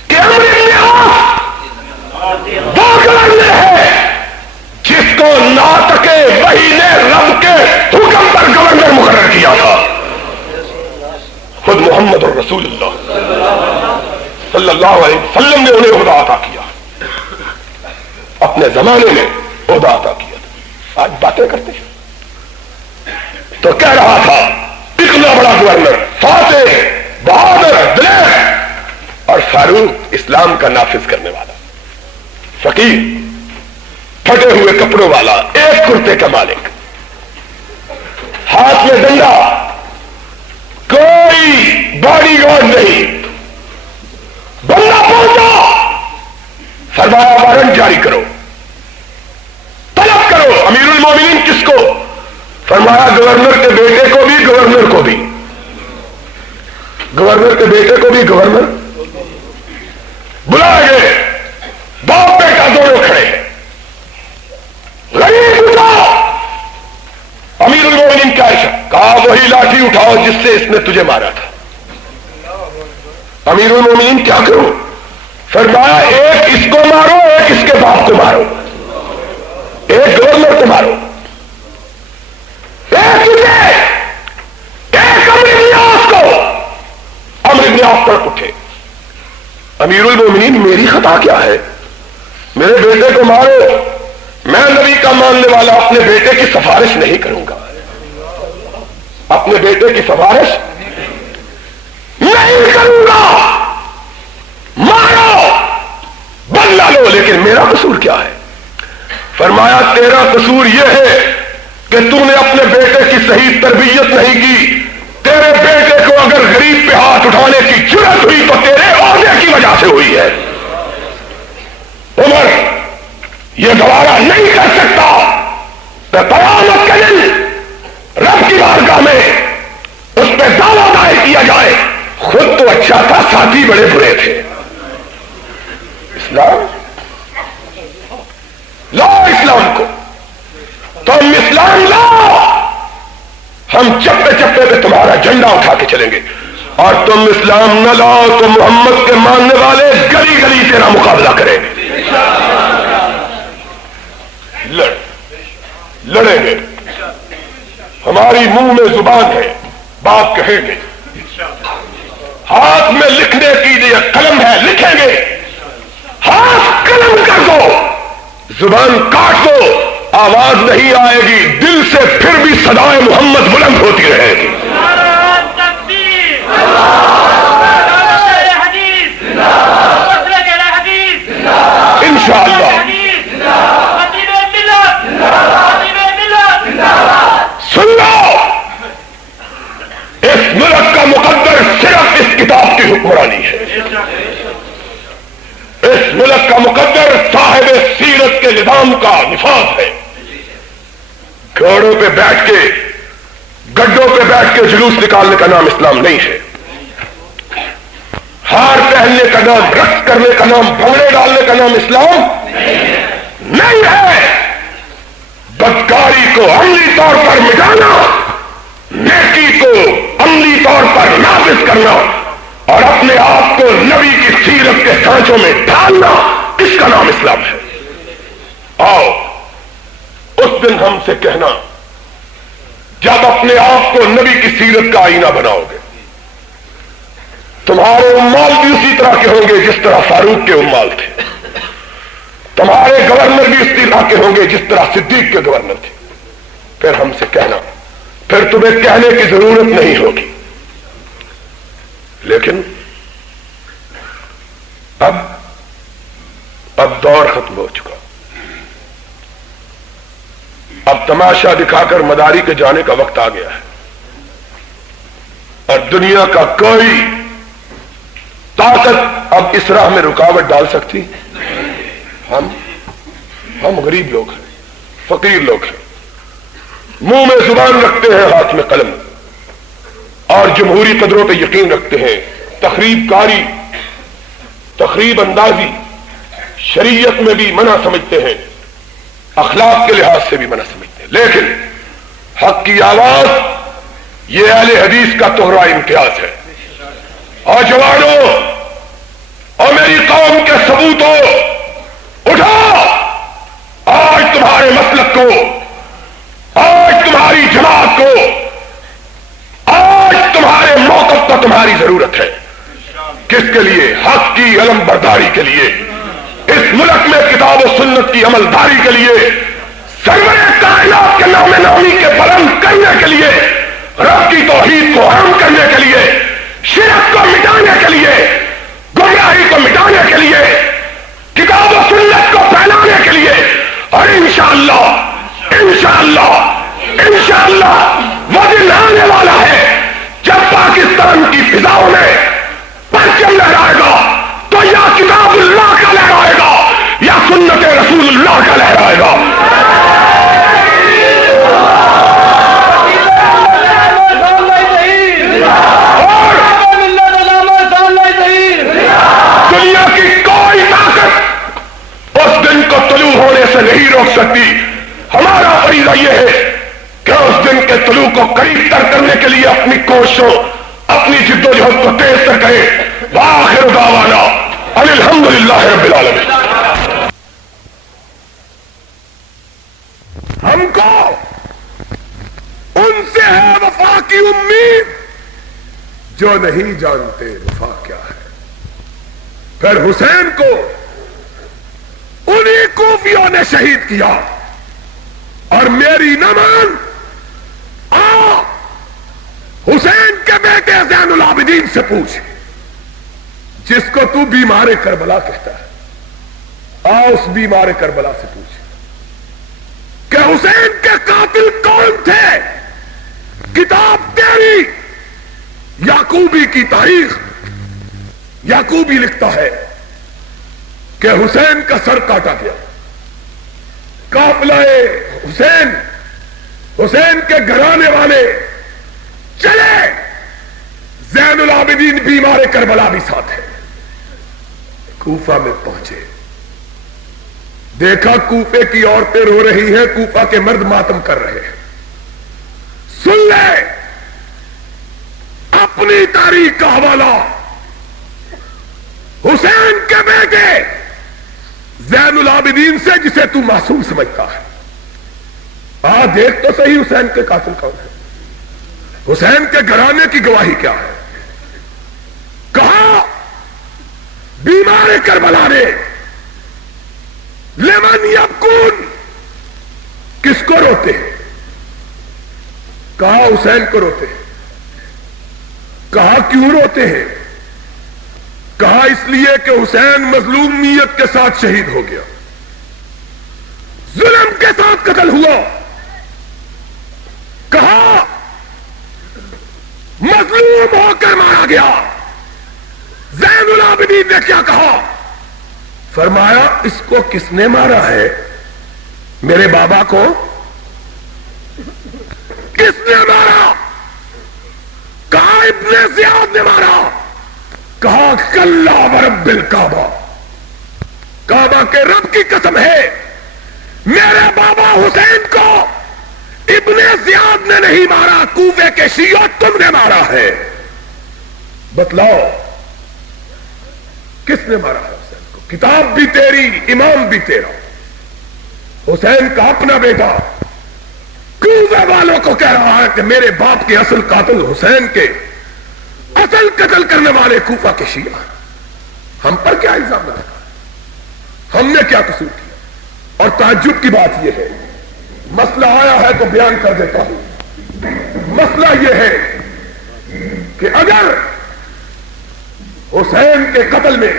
کہ عمرو بن عاص وہ گورنر ہے جس کو ناطق وحی نے رب کے حکم پر گورنر مقرر کیا تھا. خود محمد الرسول اللہ صلی اللہ علیہ وسلم نے انہیں عہدہ عطا کیا، اپنے زمانے میں عہدہ عطا کیا. آج باتیں کرتے ہیں تو کہہ رہا تھا اتنا بڑا گورنر، فاتح، بہادر، دلیر، اور فاروق اسلام کا نافذ کرنے والا، فقیر، پھٹے ہوئے کپڑوں والا، ایک کرتے کا مالک، ہاتھ میں ڈنڈا، کوئی باڈی گارڈ نہیں. بندہ پہنچا، فرمایا وارنٹ جاری کرو، طلب کرو. امیر المومنین کس کو؟ فرمایا گورنر کے بیٹے کو بھی، گورنر کو بھی، گورنر کے بیٹے کو بھی. گورنر بلائے گئے، باپ بیٹا دونوں کھڑے. غریب اٹھاؤ. امیر المومنین کیا ہے؟ کہا وہی لاٹھی اٹھاؤ جس سے اس نے تجھے مارا تھا. امیر المومنین کیا کرو؟ فرمایا ایک اس کو مارو، ایک اس کے باپ کو مارو، ایک گورنر کو مارو، ایک عمرو بن عاص کو. عمرو بن عاص پر اٹھے. امیر المومنین میری خطا کیا ہے؟ میرے بیٹے کو مارو، میں نبی کا ماننے والا اپنے بیٹے کی سفارش نہیں کروں گا، اپنے بیٹے کی سفارش نہیں کروں گا. مارو، بدلہ لو، لیکن میرا قصور کیا ہے؟ فرمایا تیرا قصور یہ ہے کہ تو نے اپنے بیٹے کی صحیح تربیت نہیں کی. تیرے بیٹے کو اگر غریب پہ ہاتھ اٹھانے کی جرأت ہوئی تو تیرے عہدے کی وجہ سے ہوئی ہے. عمر یہ گوارا نہیں کر سکتا کہ قیامت کے دن رب کی بارگاہ میں اس پہ دعویٰ دائر کیا جائے خود تو اچھا تھا، ساتھی بڑے برے تھے. اسلام لا، اسلام کو تم اسلام لاؤ، ہم چپے چپے پہ تمہارا جھنڈا اٹھا کے چلیں گے. اور تم اسلام نہ لاؤ تو محمد کے ماننے والے گلی گلی تیرا مقابلہ کریں گے. لڑیں گے. ہماری منہ میں زبان ہے، بات کہیں گے. ہاتھ میں لکھنے کی لیے قلم ہے، لکھیں گے. ہاتھ قلم کر دو، زبان کاٹ دو، آواز نہیں آئے گی، دل سے پھر بھی صدائے محمد بلند ہوتی رہے گی. انشاءاللہ. سن لو، اس ملک کا مقدر صرف اس کتاب کی حکمرانی ہے. اس ملک کا مقدر صاحب سیرت کے نظام کا نفاذ ہے. گھوڑوں پہ بیٹھ کے، گڈوں پہ بیٹھ کے جلوس نکالنے کا نام اسلام نہیں ہے. ہار پہننے کا نام، رقص کرنے کا نام، بھنگڑے ڈالنے کا نام اسلام نہیں ہے. بدکاری کو عملی طور پر مٹانا، نیکی کو عملی طور پر نافذ کرنا اور اپنے آپ کو نبی کی سیرت کے سانچوں میں ڈالنا، اس کا نام اسلام ہے. آؤ اس دن ہم سے کہنا جب اپنے آپ کو نبی کی سیرت کا آئینہ بناؤ گے. تمہارے امال بھی اسی طرح کے ہوں گے جس طرح فاروق کے امال تھے. تمہارے گورنر بھی اس طرح کے ہوں گے جس طرح صدیق کے گورنر تھے. پھر ہم سے کہنا، پھر تمہیں کہنے کی ضرورت نہیں ہوگی. لیکن اب دور ختم ہو چکا. اب تماشا دکھا کر مداری کے جانے کا وقت آ گیا ہے، اور دنیا کا کوئی طاقت اب اس راہ میں رکاوٹ ڈال سکتی؟ ہم غریب لوگ ہیں، فقیر لوگ ہیں، منہ میں زبان رکھتے ہیں، ہاتھ میں قلم، اور جمہوری قدروں پہ یقین رکھتے ہیں. تخریب کاری، تخریب اندازی شریعت میں بھی منع سمجھتے ہیں، اخلاق کے لحاظ سے بھی منع سمجھتے ہیں. لیکن حق کی آواز یہ اہل حدیث کا توہرا امتیاز ہے. اور جوانوں اور میری قوم کے ثبوتوں، اٹھا، آج تمہارے مسلک کو، آج تمہاری جماعت کو، آج تمہارے موقف کو تمہاری ضرورت ہے. کس کے لیے؟ حق کی علم برداری کے لیے، اس ملک میں کتاب و سنت کی عملداری کے لیے، سرور کائنات کے نام نامی کے بلند کرنے کے لیے، رب کی توحید کو عام کرنے کے لیے، شرک کو مٹانے کے لیے، گمراہی کو مٹانے کے لیے، کتاب و سنت کو پھیلانے کے لیے. اور انشاءاللہ وہ دن آنے والا ہے جب پاکستان کی فضاؤں میں پرچم لہرائے گا تو یا کتاب اللہ کا لہرائے گا یا سنت رسول اللہ کا لہرائے گا. دنیا کی کوئی طاقت اس دن کو طلوع ہونے سے نہیں روک سکتی. ہمارا فریضہ یہ ہے کہ اس دن کے طلوع کو قریب تر کرنے کے لیے اپنی کوششوں، اپنی جدوجہد کو تیز تر کریں. وآخر دعوانا ان الحمدللہ رب العالمین. ہم کو ان سے ہے وفا کی امید جو نہیں جانتے وفا کیا ہے. پھر حسین کو انہی کوفیوں نے شہید کیا، اور میری نہ مان، آ حسین کے بیٹے زین العابدین سے پوچھ، جس کو تو بیمار کربلا کہتا ہے، اس بیمار کربلا سے پوچھ کہ حسین کے قاتل کون تھے. کتاب تیری یعقوبی کی تاریخ، یعقوبی لکھتا ہے کہ حسین کا سر کاٹا گیا. قافلہ حسین کے گھرانے والے چلے، زین العابدین بیمار کربلا بھی ساتھ ہے. کوفہ میں پہنچے، دیکھا کوفے کی عورتیں رو رہی ہیں، کوفہ کے مرد ماتم کر رہے ہیں. سن لے اپنی تاریخ کا حوالہ. حسین کے بیٹے زین العابدین سے، جسے تو معصوم سمجھتا ہے، دیکھ تو صحیح حسین کے قاتل کون ہے، حسین کے گھرانے کی گواہی کیا ہے؟ کہا بیمار کربلا نے لمن یبکون، کس کو روتے ہیں؟ کہا حسین کو روتے ہیں۔ کہا کیوں روتے ہیں؟ کہا اس لیے کہ حسین مظلومیت کے ساتھ شہید ہو گیا، ظلم کے ساتھ قتل ہوا۔ کہا مظلوم ہو کر مارا گیا۔ زین العابدین نے کیا کہا؟ فرمایا اس کو کس نے مارا ہے؟ میرے بابا کو کس نے مارا؟ کہا ابن زیاد نے مارا۔ کہا کلا ورب الکعبہ، کعبہ کے رب کی قسم ہے میرے بابا حسین کو ابن زیاد نے نہیں مارا، کوفے کے شیعہ تم نے مارا ہے۔ بتلاؤ کس نے مارا ہے حسین کو؟ کتاب بھی تیری، امام بھی تیرا، حسین کا اپنا بیٹا کوفے والوں کو کہہ رہا ہے کہ میرے باپ کے اصل قاتل حسین کے اصل قتل کرنے والے کوفہ کے شیعہ۔ ہم پر کیا الزام لگا؟ ہم نے کیا قصور کیا؟ اور تعجب کی بات یہ ہے، مسئلہ آیا ہے تو بیان کر دیتا ہوں۔ مسئلہ یہ ہے کہ اگر حسین کے قتل میں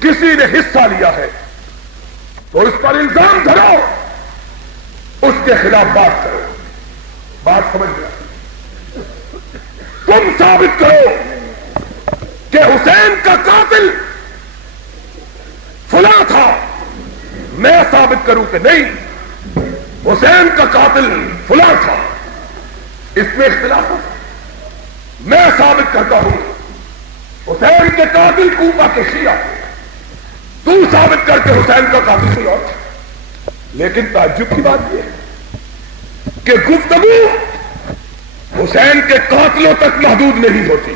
کسی نے حصہ لیا ہے تو اس پر الزام دھرو، اس کے خلاف بات کرو۔ بات سمجھ گیا؟ تم ثابت کرو کہ حسین کا قاتل فلاں تھا، میں ثابت کروں کہ نہیں حسین کا قاتل فلاں تھا، اس میں اختلاف ہے۔ میں ثابت کرتا ہوں حسین کے قاتل کوفہ کے شیعہ، تو ثابت کر کے حسین کا قاتل کوئی اور تھا۔ لیکن تعجب کی بات یہ ہے کہ گفتگو حسین کے قاتلوں تک محدود نہیں ہوتی،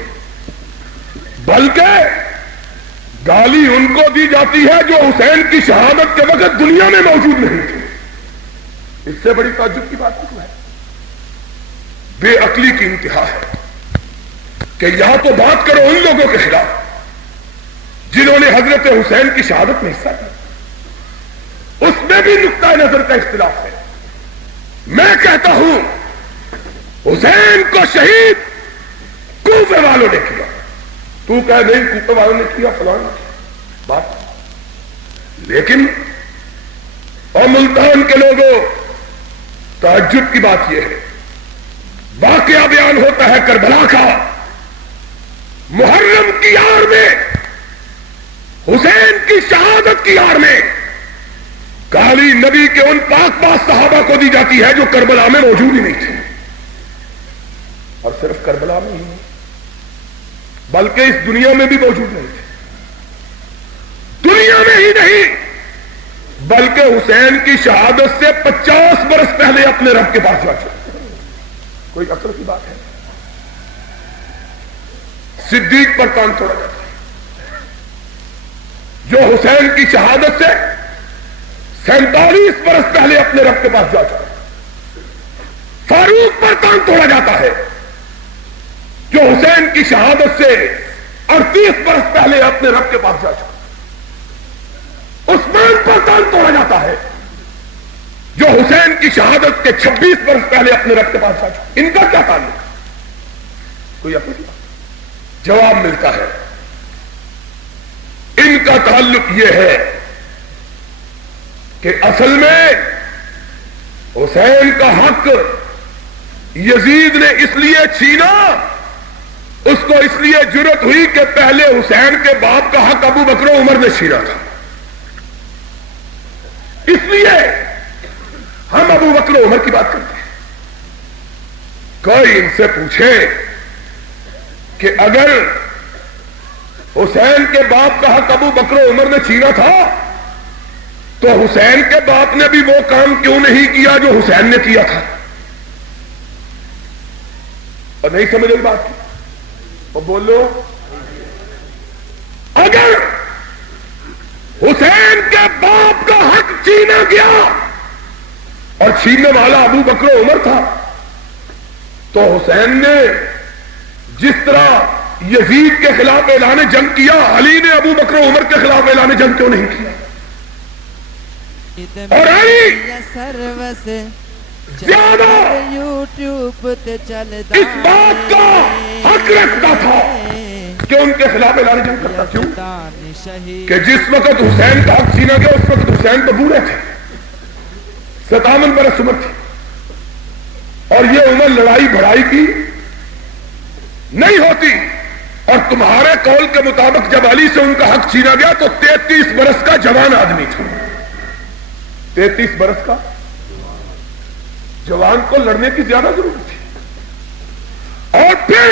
بلکہ گالی ان کو دی جاتی ہے جو حسین کی شہادت کے وقت دنیا میں موجود نہیں تھی۔ اس سے بڑی تعجب کی بات کیا ہے؟ بے عقلی کی انتہا ہے کہ یہاں تو بات کرو ان لوگوں کے خلاف جنہوں نے حضرت حسین کی شہادت میں حصہ لیا، اس میں بھی نقطہ نظر کا اختلاف ہے۔ میں کہتا ہوں حسین کو شہید کوفے والوں نے کیا، تو کہہ نہیں کوفے والوں نے کیا، فلاں نے کیا، بات۔ لیکن اور ملتان کے لوگوں، تعجب کی بات یہ ہے، واقعہ بیان ہوتا ہے کربلا کا، محرم کی آڑ میں، حسین کی شہادت کی آڑ میں گالی نبی کے ان پاک پاک صحابہ کو دی جاتی ہے جو کربلا میں موجود ہی نہیں تھے۔ اور صرف کربلا میں ہی نہیں بلکہ اس دنیا میں بھی موجود نہیں تھے۔ دنیا میں ہی نہیں بلکہ حسین کی شہادت سے 50 برس پہلے اپنے رب کے پاس جا چکے۔ کوئی عقل کی بات ہے؟ صدیق پر کان توڑا جاتا ہے جو حسین کی شہادت سے 47 برس پہلے اپنے رب کے پاس جا چکا۔ فاروق پر کان توڑا جاتا ہے جو حسین کی شہادت سے 38 برس پہلے اپنے رب کے پاس جا چکا۔ عثمان پر کان توڑا جاتا ہے جو حسین کی شہادت کے 26 برس پہلے اپنے رب کے پاس جا چکا۔ ان کا کیا تعلق ہے؟ کوئی اپنی جواب ملتا ہے، ان کا تعلق یہ ہے کہ اصل میں حسین کا حق یزید نے اس لیے چھینا، اس کو اس لیے جرأت ہوئی کہ پہلے حسین کے باپ کا حق ابو بکر و عمر نے چھینا تھا، اس لیے ہم ابو بکر و عمر کی بات کرتے ہیں۔ کوئی ان سے پوچھے کہ اگر حسین کے باپ کا حق ابو بکر و عمر نے چھینا تھا تو حسین کے باپ نے بھی وہ کام کیوں نہیں کیا جو حسین نے کیا تھا؟ اور نہیں سمجھ بات کی وہ بولو، اگر حسین کے باپ کا حق چھینا گیا اور چھیننے والا ابو بکر و عمر تھا، تو حسین نے جس طرح یزید کے خلاف اعلان جنگ کیا، علی نے ابو بکر و عمر کے خلاف اعلان جنگ کیوں نہیں کیا؟ اور علی زیادہ اس بات کا حق رکھتا تھا کہ ان کے خلاف اعلان جنگ کرتا. کیوں؟ کہ جس وقت حسین کا حق چھینا گیا اس وقت حسین تو بوڑھے تھے، 57 برس عمر تھی، اور یہ عمر لڑائی بھڑائی کی نہیں ہوتی. اور تمہارے قول کے مطابق جب علی سے ان کا حق چھینا گیا تو 33 برس کا جوان آدمی تھا. 33 برس کا جوان کو لڑنے کی زیادہ ضرورت تھی. اور پھر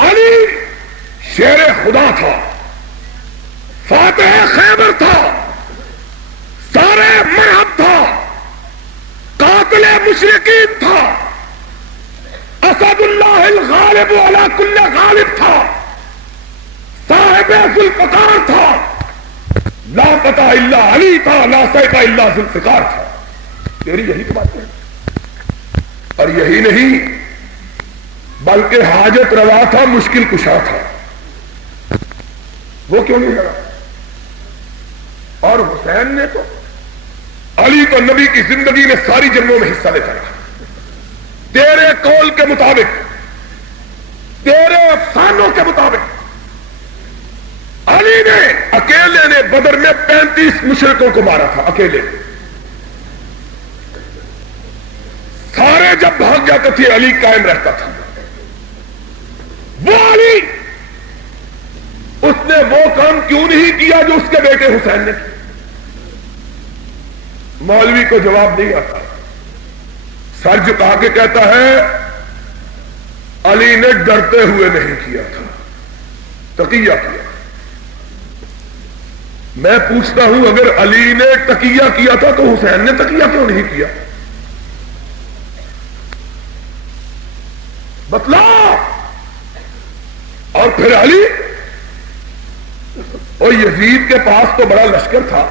علی شیر خدا تھا، فاتح خیبر تھا، سارے مرحب تھا، قاتل مشرکین تھا، اسد اللہ الغالب علی کل غالب تھا، صاحب ذوالفقار تھا، لا قطع الا علی تھا، لا سیف الا ذوالفقار تھا. تیری یہی تو بات ہے. اور یہی نہیں بلکہ حاجت روا تھا، مشکل کشا تھا. وہ کیوں نہیں لڑا؟ اور حسین نے تو، علی تو نبی کی زندگی میں ساری جنگوں میں حصہ لیتا رہا. تیرے قول کے مطابق، تیرے افسانوں کے مطابق علی نے اکیلے نے بدر میں 35 مشرکوں کو مارا تھا، اکیلے. سارے جب بھاگ جاتے تھے علی قائم رہتا تھا. وہ علی اس نے وہ کام کیوں نہیں کیا جو اس کے بیٹے حسین نے کیا؟ مولوی کو جواب نہیں آتا، سر جھکا کے کہتا ہے علی نے ڈرتے ہوئے نہیں کیا تھا، تقیہ کیا. میں پوچھتا ہوں اگر علی نے تقیہ کیا تھا تو حسین نے تقیہ کیوں نہیں کیا؟ بتلا. اور پھر علی اور یزید کے پاس تو بڑا لشکر تھا،